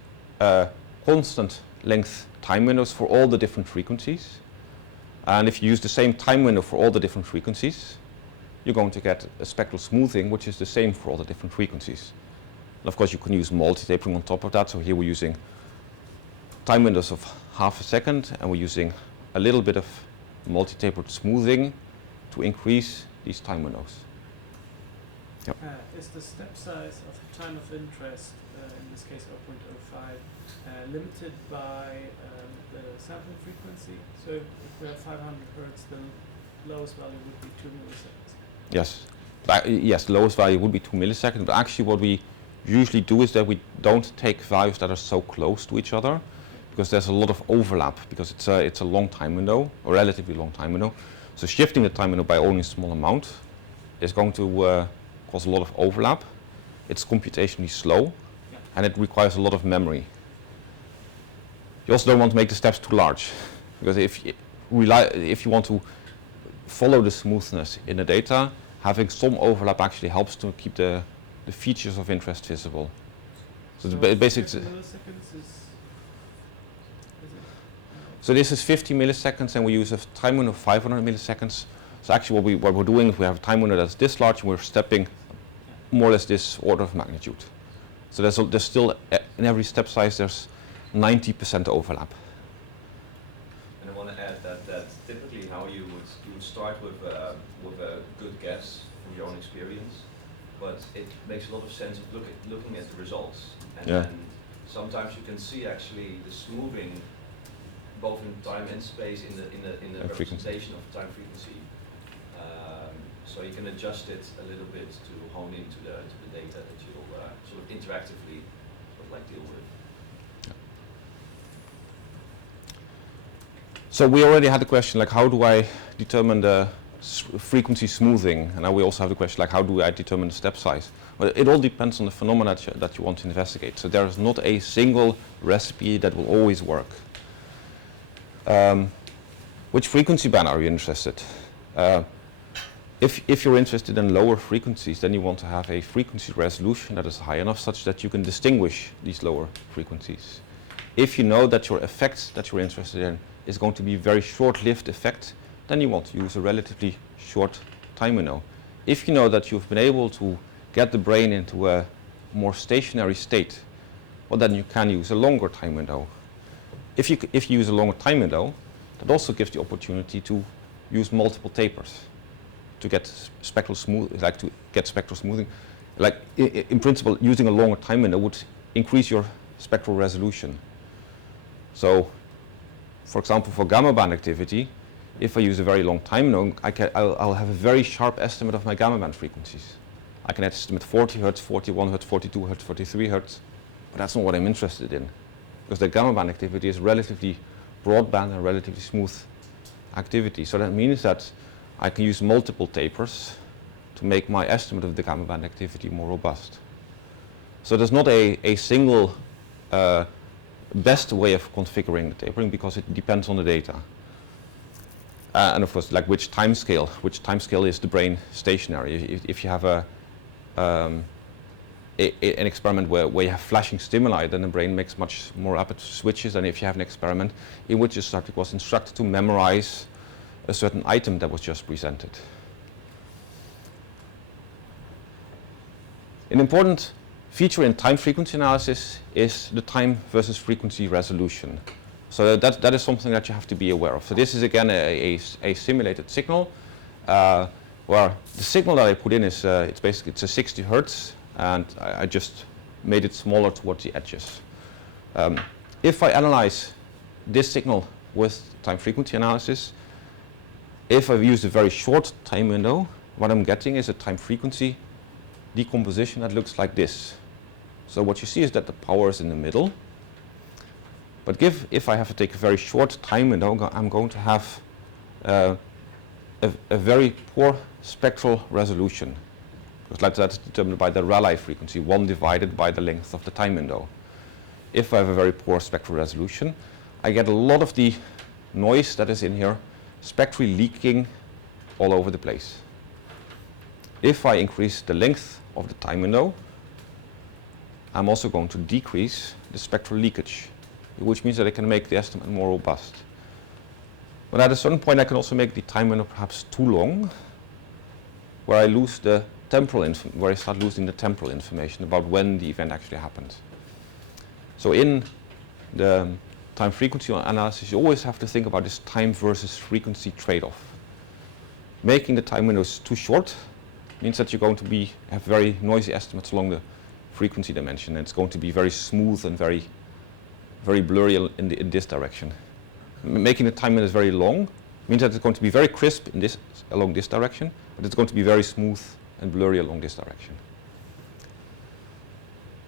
constant length time windows for all the different frequencies. And if you use the same time window for all the different frequencies, you're going to get a spectral smoothing which is the same for all the different frequencies. And of course, you can use multi-tapering on top of that. So here we're using time windows of half a second, and we're using a little bit of multi-tapered smoothing to increase these time windows. Yep. Is the step size of time of interest, in this case 0.05, limited by the sampling frequency? So if we have 500 Hertz, the lowest value would be 2 milliseconds. Yes. Yes, the lowest value would be 2 milliseconds, but actually what we usually do is that we don't take values that are so close to each other, because there's a lot of overlap, because it's a long time window, a relatively long time window. So shifting the time window by only a small amount is going to cause a lot of overlap. It's computationally slow, and it requires a lot of memory. You also don't want to make the steps too large, because if you want to follow the smoothness in the data, having some overlap actually helps to keep the features of interest visible. So the basic. So this is 50 milliseconds, and we use a time window of 500 milliseconds. So actually what we're doing is we have a time window that's this large, and we're stepping more or less this order of magnitude. So there's still, in every step size, there's 90% overlap. And I want to add that typically how you would start with a good guess from your own experience, but it makes a lot of sense of looking at the results. And then sometimes you can see actually the smoothing both in time and space in the representation of time frequency. So you can adjust it a little bit to hone into the data that you'll sort of interactively sort of like deal with. So we already had the question like how do I determine the frequency smoothing, and now we also have the question like how do I determine the step size. Well, it all depends on the phenomena that you want to investigate. So there is not a single recipe that will always work. Which frequency band are you interested? If you're interested in lower frequencies, then you want to have a frequency resolution that is high enough such that you can distinguish these lower frequencies. If you know that your effect that you're interested in is going to be a very short-lived effect, then you want to use a relatively short time window. If you know that you've been able to get the brain into a more stationary state, well then you can use a longer time window. If you use a longer time window, that also gives the opportunity to use multiple tapers to get spectral smoothing. Like in principle, using a longer time window would increase your spectral resolution. So, for example, for gamma band activity, if I use a very long time window, I'll have a very sharp estimate of my gamma band frequencies. I can estimate 40 Hertz, 41 Hertz, 42 Hertz, 43 Hertz, but that's not what I'm interested in, because the gamma band activity is relatively broadband and relatively smooth activity. So that means that I can use multiple tapers to make my estimate of the gamma band activity more robust. So there's not a single best way of configuring the tapering, because it depends on the data. And of course, like which time scale is the brain stationary? If you have an experiment where you have flashing stimuli, then the brain makes much more rapid switches than if you have an experiment in which the subject was instructed to memorize a certain item that was just presented. An important feature in time frequency analysis is the time versus frequency resolution. So that is something that you have to be aware of. So this is again a simulated signal where the signal that I put in is it's a 60 Hertz, and I just made it smaller towards the edges. If I analyze this signal with time frequency analysis, if I've used a very short time window, what I'm getting is a time frequency decomposition that looks like this. So what you see is that the power is in the middle, but if I have to take a very short time window, I'm going to have a very poor spectral resolution, because that's determined by the Rayleigh frequency, 1 divided by the length of the time window. If I have a very poor spectral resolution, I get a lot of the noise that is in here spectrally leaking all over the place. If I increase the length of the time window, I'm also going to decrease the spectral leakage, which means that I can make the estimate more robust. But at a certain point I can also make the time window perhaps too long, where I lose the where I start losing the temporal information about when the event actually happened. So in the time frequency analysis, you always have to think about this time versus frequency trade-off. Making the time windows too short means that you're going to have very noisy estimates along the frequency dimension, and it's going to be very smooth and very blurry in this direction. Making the time windows very long means that it's going to be very crisp along this direction, but it's going to be very smooth and blurry along this direction.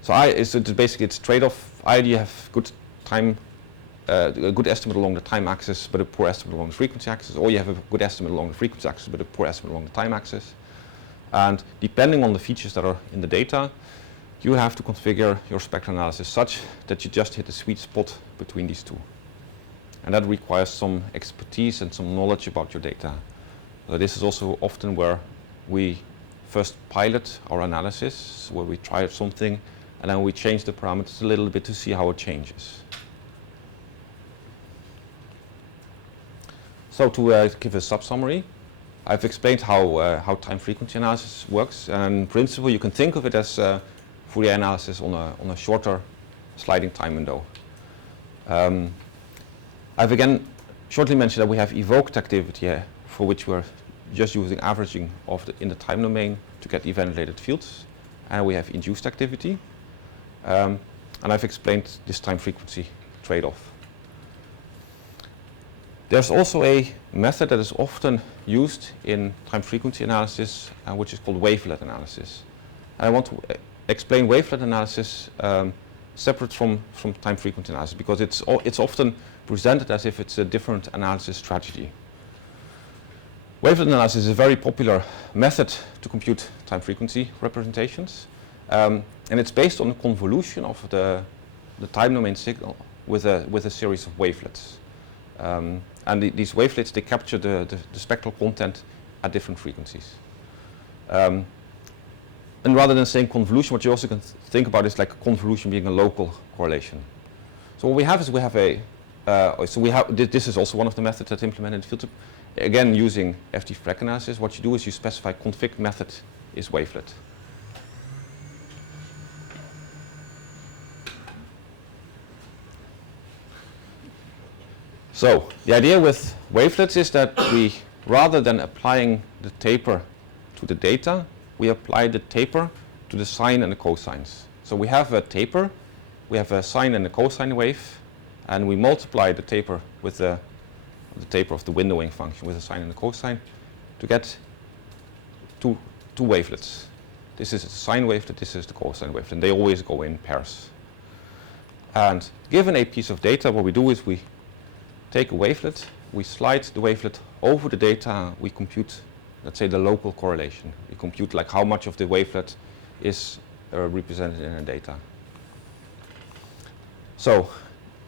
So basically it's trade-off. Either you have a good estimate along the time axis but a poor estimate along the frequency axis, or you have a good estimate along the frequency axis but a poor estimate along the time axis. And depending on the features that are in the data, you have to configure your spectral analysis such that you just hit the sweet spot between these two. And that requires some expertise and some knowledge about your data. So this is also often where we first pilot our analysis, where we try something and then we change the parameters a little bit to see how it changes. So to give a sub-summary, I've explained how time frequency analysis works, and in principle you can think of it as Fourier analysis on a shorter sliding time window. I've again shortly mentioned that we have evoked activity for which we're just using averaging in the time domain to get event-related fields, and we have induced activity, and I've explained this time frequency trade-off. There's also a method that is often used in time frequency analysis, which is called wavelet analysis. And I want to explain wavelet analysis separate from time frequency analysis, because it's often presented as if it's a different analysis strategy. Wavelet analysis is a very popular method to compute time frequency representations, and it's based on the convolution of the time domain signal with a series of wavelets. And these wavelets, they capture the spectral content at different frequencies. And rather than saying convolution, what you also can think about is like a convolution being a local correlation. So what we have is this is also one of the methods that's implemented in FieldTrip. Again, using FT-FREC analysis, what you do is you specify config method is wavelet. So the idea with wavelets is that we, rather than applying the taper to the data, we apply the taper to the sine and the cosines. So we have a taper, we have a sine and a cosine wave, and we multiply the taper with the taper of the windowing function with a sine and a cosine to get two wavelets. This is a sine wavelet, this is the cosine wavelet, and they always go in pairs. And given a piece of data, what we do is we take a wavelet, we slide the wavelet over the data, we compute, let's say, the local correlation. We compute like how much of the wavelet is represented in the data. So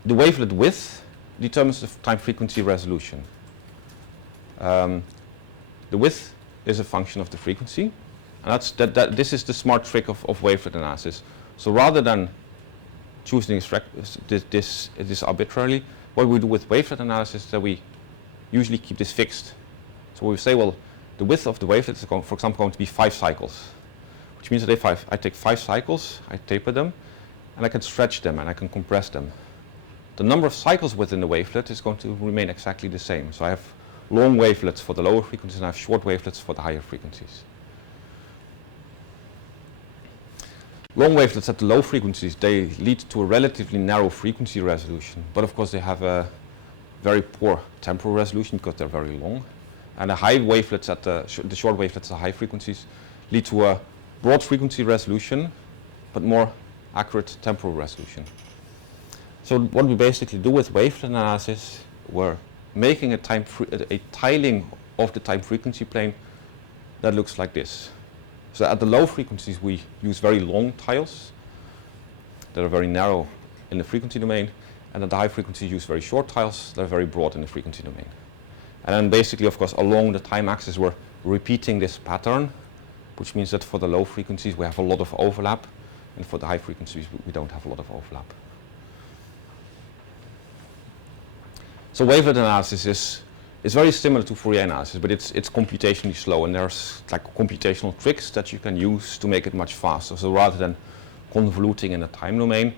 the wavelet width determines the time frequency resolution. The width is a function of the frequency, and this is the smart trick of wavelet analysis. So rather than choosing this arbitrarily, what we do with wavelet analysis is that we usually keep this fixed. So we say, well, the width of the wavelet is, for example, going to be 5 cycles, which means that if I take 5 cycles, I taper them, and I can stretch them and I can compress them. The number of cycles within the wavelet is going to remain exactly the same. So I have long wavelets for the lower frequencies and I have short wavelets for the higher frequencies. Long wavelets at the low frequencies, they lead to a relatively narrow frequency resolution, but of course they have a very poor temporal resolution because they're very long. And the high wavelets at the short wavelets at high frequencies lead to a broad frequency resolution, but more accurate temporal resolution. So what we basically do with wavelet analysis, we're making a tiling of the time frequency plane that looks like this. So at the low frequencies we use very long tiles that are very narrow in the frequency domain, and at the high frequencies use very short tiles that are very broad in the frequency domain. And then basically, of course, along the time axis we're repeating this pattern, which means that for the low frequencies we have a lot of overlap, and for the high frequencies we don't have a lot of overlap. So wavelet analysis is very similar to Fourier analysis, but it's computationally slow, and there's like computational tricks that you can use to make it much faster. So rather than convoluting in the time domain,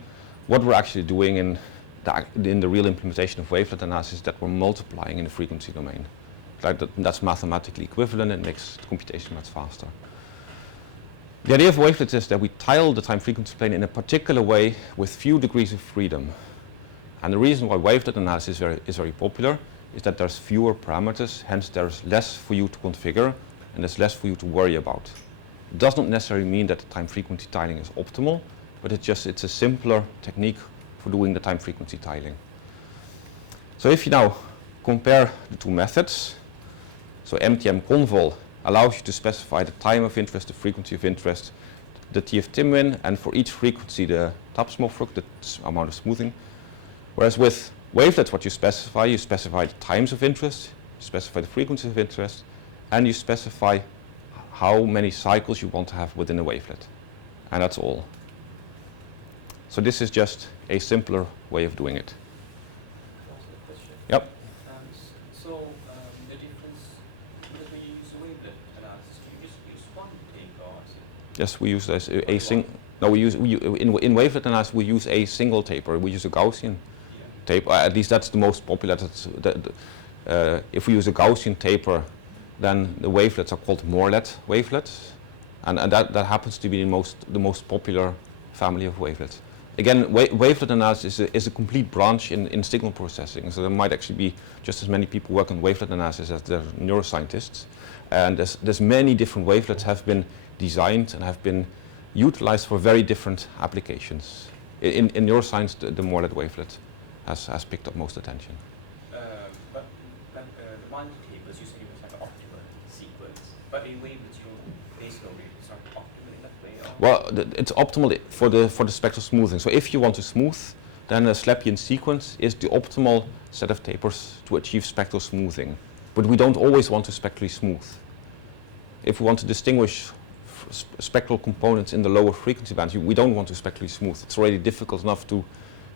what we're actually doing in the real implementation of wavelet analysis is that we're multiplying in the frequency domain. That's mathematically equivalent and makes the computation much faster. The idea of wavelets is that we tile the time frequency plane in a particular way with few degrees of freedom. And the reason why wavelet analysis is very popular is that there's fewer parameters, hence there's less for you to configure and there's less for you to worry about. It does not necessarily mean that the time frequency tiling is optimal, but it's a simpler technique for doing the time frequency tiling. So if you now compare the two methods, so MTM convol allows you to specify the time of interest, the frequency of interest, the TF-Tim-win, and for each frequency the Tapsmofruk, the amount of smoothing. Whereas with wavelets, what you specify the times of interest, you specify the frequency of interest, and you specify how many cycles you want to have within a wavelet. And that's all. So this is just a simpler way of doing it. Can I ask a question? Yep. The difference, because when you use a wavelet analysis, do you just use one taper? Yes, we use a single. No, in wavelet analysis we use a single taper. We use a Gaussian taper. At least that's the most popular. If we use a Gaussian taper, then the wavelets are called Morlet wavelets, and that happens to be the most popular family of wavelets. Again, wavelet analysis is a complete branch in signal processing. So there might actually be just as many people working on wavelet analysis as there are neuroscientists. And there's many different wavelets have been designed and have been utilized for very different applications. In neuroscience, the Morlet wavelet has picked up most attention. But the multi-tables, you said it was like an optimal sequence. But in wavelets, basically it's not optimal in that way? Or? Well, it's optimal for the spectral smoothing. So if you want to smooth, then a Slepian sequence is the optimal set of tapers to achieve spectral smoothing. But we don't always want to spectrally smooth. If we want to distinguish spectral components in the lower frequency bands, we don't want to spectrally smooth. It's already difficult enough to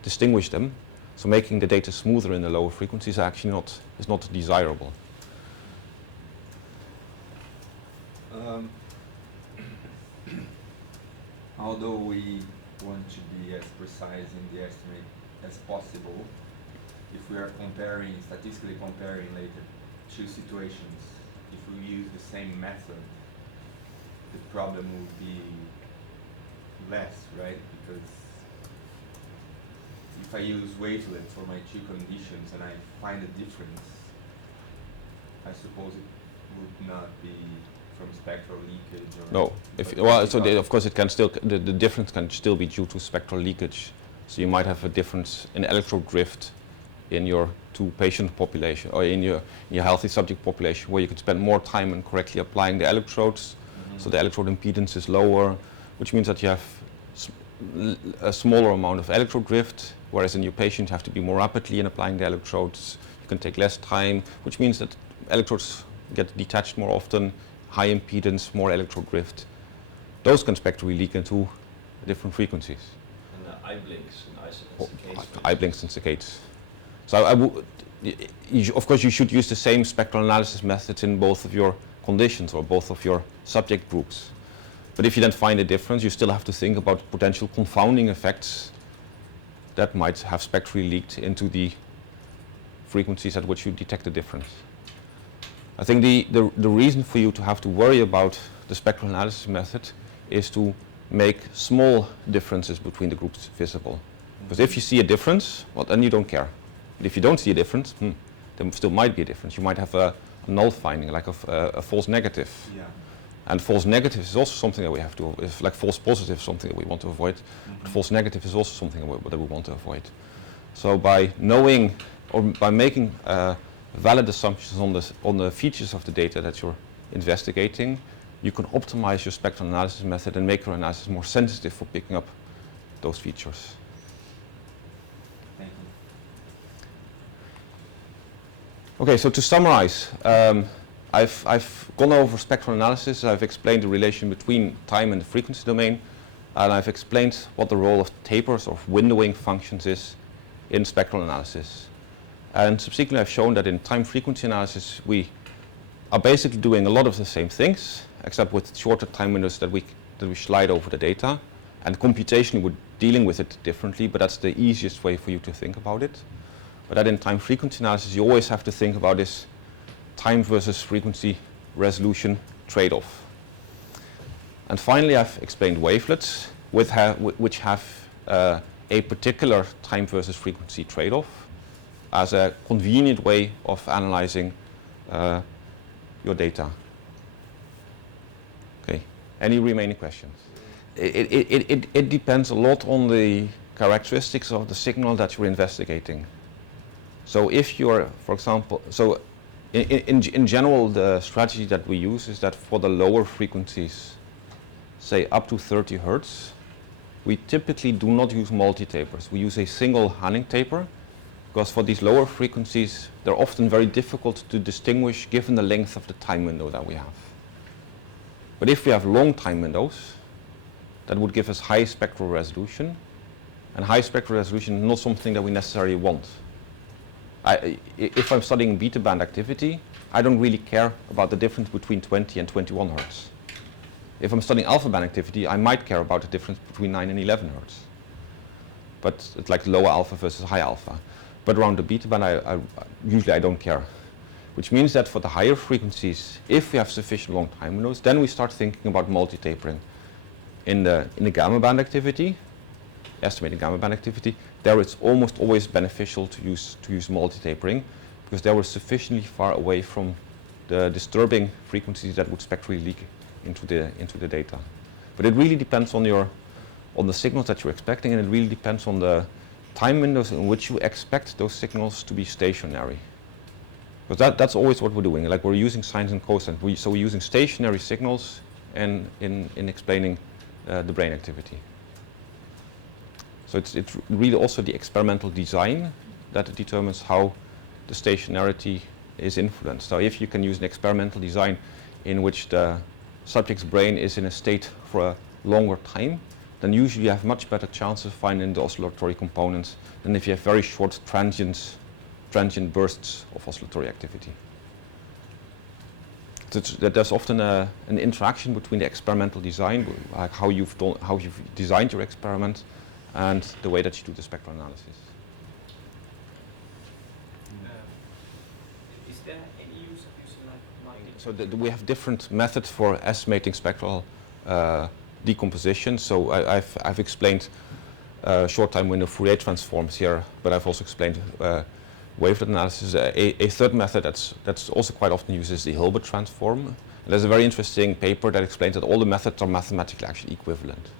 distinguish them. So making the data smoother in the lower frequencies actually not desirable. Although we want to be as precise in the estimate as possible, if we are statistically comparing later two situations, if we use the same method, the problem would be less, right? Because if I use wavelet for my two conditions and I find a difference, I suppose it would not be from spectral leakage or no. Of course it can still the difference can still be due to spectral leakage. So you might have a difference in electrode drift in your two patient population or in your healthy subject population where you could spend more time in correctly applying the electrodes. So the electrode impedance is lower, which means that you have a smaller amount of electrode drift, whereas in your patient you have to be more rapidly in applying the electrodes. You can take less time, which means that electrodes get detached more often, high impedance, more electrode drift. Those can spectrally leak into different frequencies. And eye blinks and cicadas. Eye blinks and cicadas. So of course you should use the same spectral analysis methods in both of your conditions or both of your subject groups. But if you then find a difference, you still have to think about potential confounding effects that might have spectrally leaked into the frequencies at which you detect a difference. I think the reason for you to have to worry about the spectral analysis method is to make small differences between the groups visible. Because if you see a difference, well, then you don't care. But if you don't see a difference, there still might be a difference. You might have a null finding, like a false negative. Yeah. And false negative is also something that we have to, if like false positive is something that we want to avoid, but false negative is also something that we want to avoid. So by knowing or by making valid assumptions on the features of the data that you're investigating, you can optimize your spectral analysis method and make your analysis more sensitive for picking up those features. Thank you. Okay, so to summarize, I've gone over spectral analysis. I've explained the relation between time and the frequency domain, and I've explained what the role of tapers or windowing functions is in spectral analysis. And subsequently, I've shown that in time-frequency analysis, we are basically doing a lot of the same things, except with shorter time windows that we slide over the data. And computationally, we're dealing with it differently, but that's the easiest way for you to think about it. But that in time-frequency analysis, you always have to think about this time versus frequency resolution trade-off. And finally, I've explained wavelets, which have a particular time versus frequency trade-off as a convenient way of analyzing your data. Okay, any remaining questions? It depends a lot on the characteristics of the signal that you're investigating. So if you're, for example, so in general, the strategy that we use is that for the lower frequencies, say up to 30 Hertz, we typically do not use multi-tapers. We use a single Hanning taper, because for these lower frequencies, they're often very difficult to distinguish given the length of the time window that we have. But if we have long time windows, that would give us high spectral resolution, and high spectral resolution is not something that we necessarily want. If I'm studying beta band activity, I don't really care about the difference between 20 and 21 Hertz. If I'm studying alpha band activity, I might care about the difference between 9 and 11 Hertz. But it's like lower alpha versus high alpha. But around the beta band, usually I don't care. Which means that for the higher frequencies, if we have sufficient long time windows, then we start thinking about multi-tapering in the gamma band activity. estimating gamma band activity, there it's almost always beneficial to use multi-tapering, because they were sufficiently far away from the disturbing frequencies that would spectrally leak into the data. But it really depends on the signals that you're expecting, and it really depends on the time windows in which you expect those signals to be stationary. Because that's always what we're doing. Like, we're using sines and cosines. So we're using stationary signals in explaining the brain activity. So it's really also the experimental design that determines how the stationarity is influenced. So if you can use an experimental design in which the subject's brain is in a state for a longer time, then usually you have much better chances of finding the oscillatory components than if you have very short transient bursts of oscillatory activity. So there's often an interaction between the experimental design, like how you've designed your experiment, and the way that you do the spectral analysis. Is there any use of using like So we have different methods for estimating spectral decomposition. So I've explained short time window Fourier transforms here, but I've also explained wavelet analysis. A third method that's also quite often used is the Hilbert transform. And there's a very interesting paper that explains that all the methods are mathematically actually equivalent.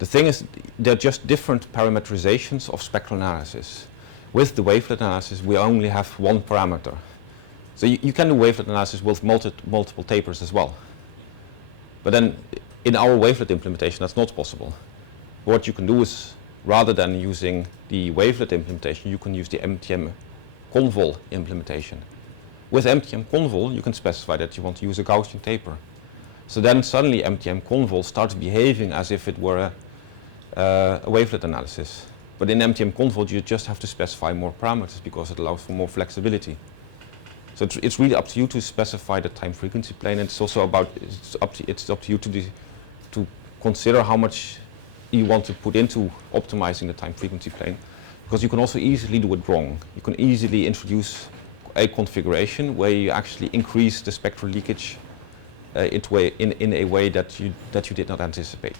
The thing is, they're just different parameterizations of spectral analysis. With the wavelet analysis, we only have one parameter. So you can do wavelet analysis with multiple tapers as well. But then in our wavelet implementation, that's not possible. What you can do is, rather than using the wavelet implementation, you can use the MTM convol implementation. With MTM convol, you can specify that you want to use a Gaussian taper. So then suddenly MTM convol starts behaving as if it were a wavelet analysis. But in MTM convol, you just have to specify more parameters because it allows for more flexibility. So it's really up to you to specify the time frequency plane. And it's also it's up to you to consider how much you want to put into optimizing the time frequency plane, because you can also easily do it wrong. You can easily introduce a configuration where you actually increase the spectral leakage in a way that you did not anticipate.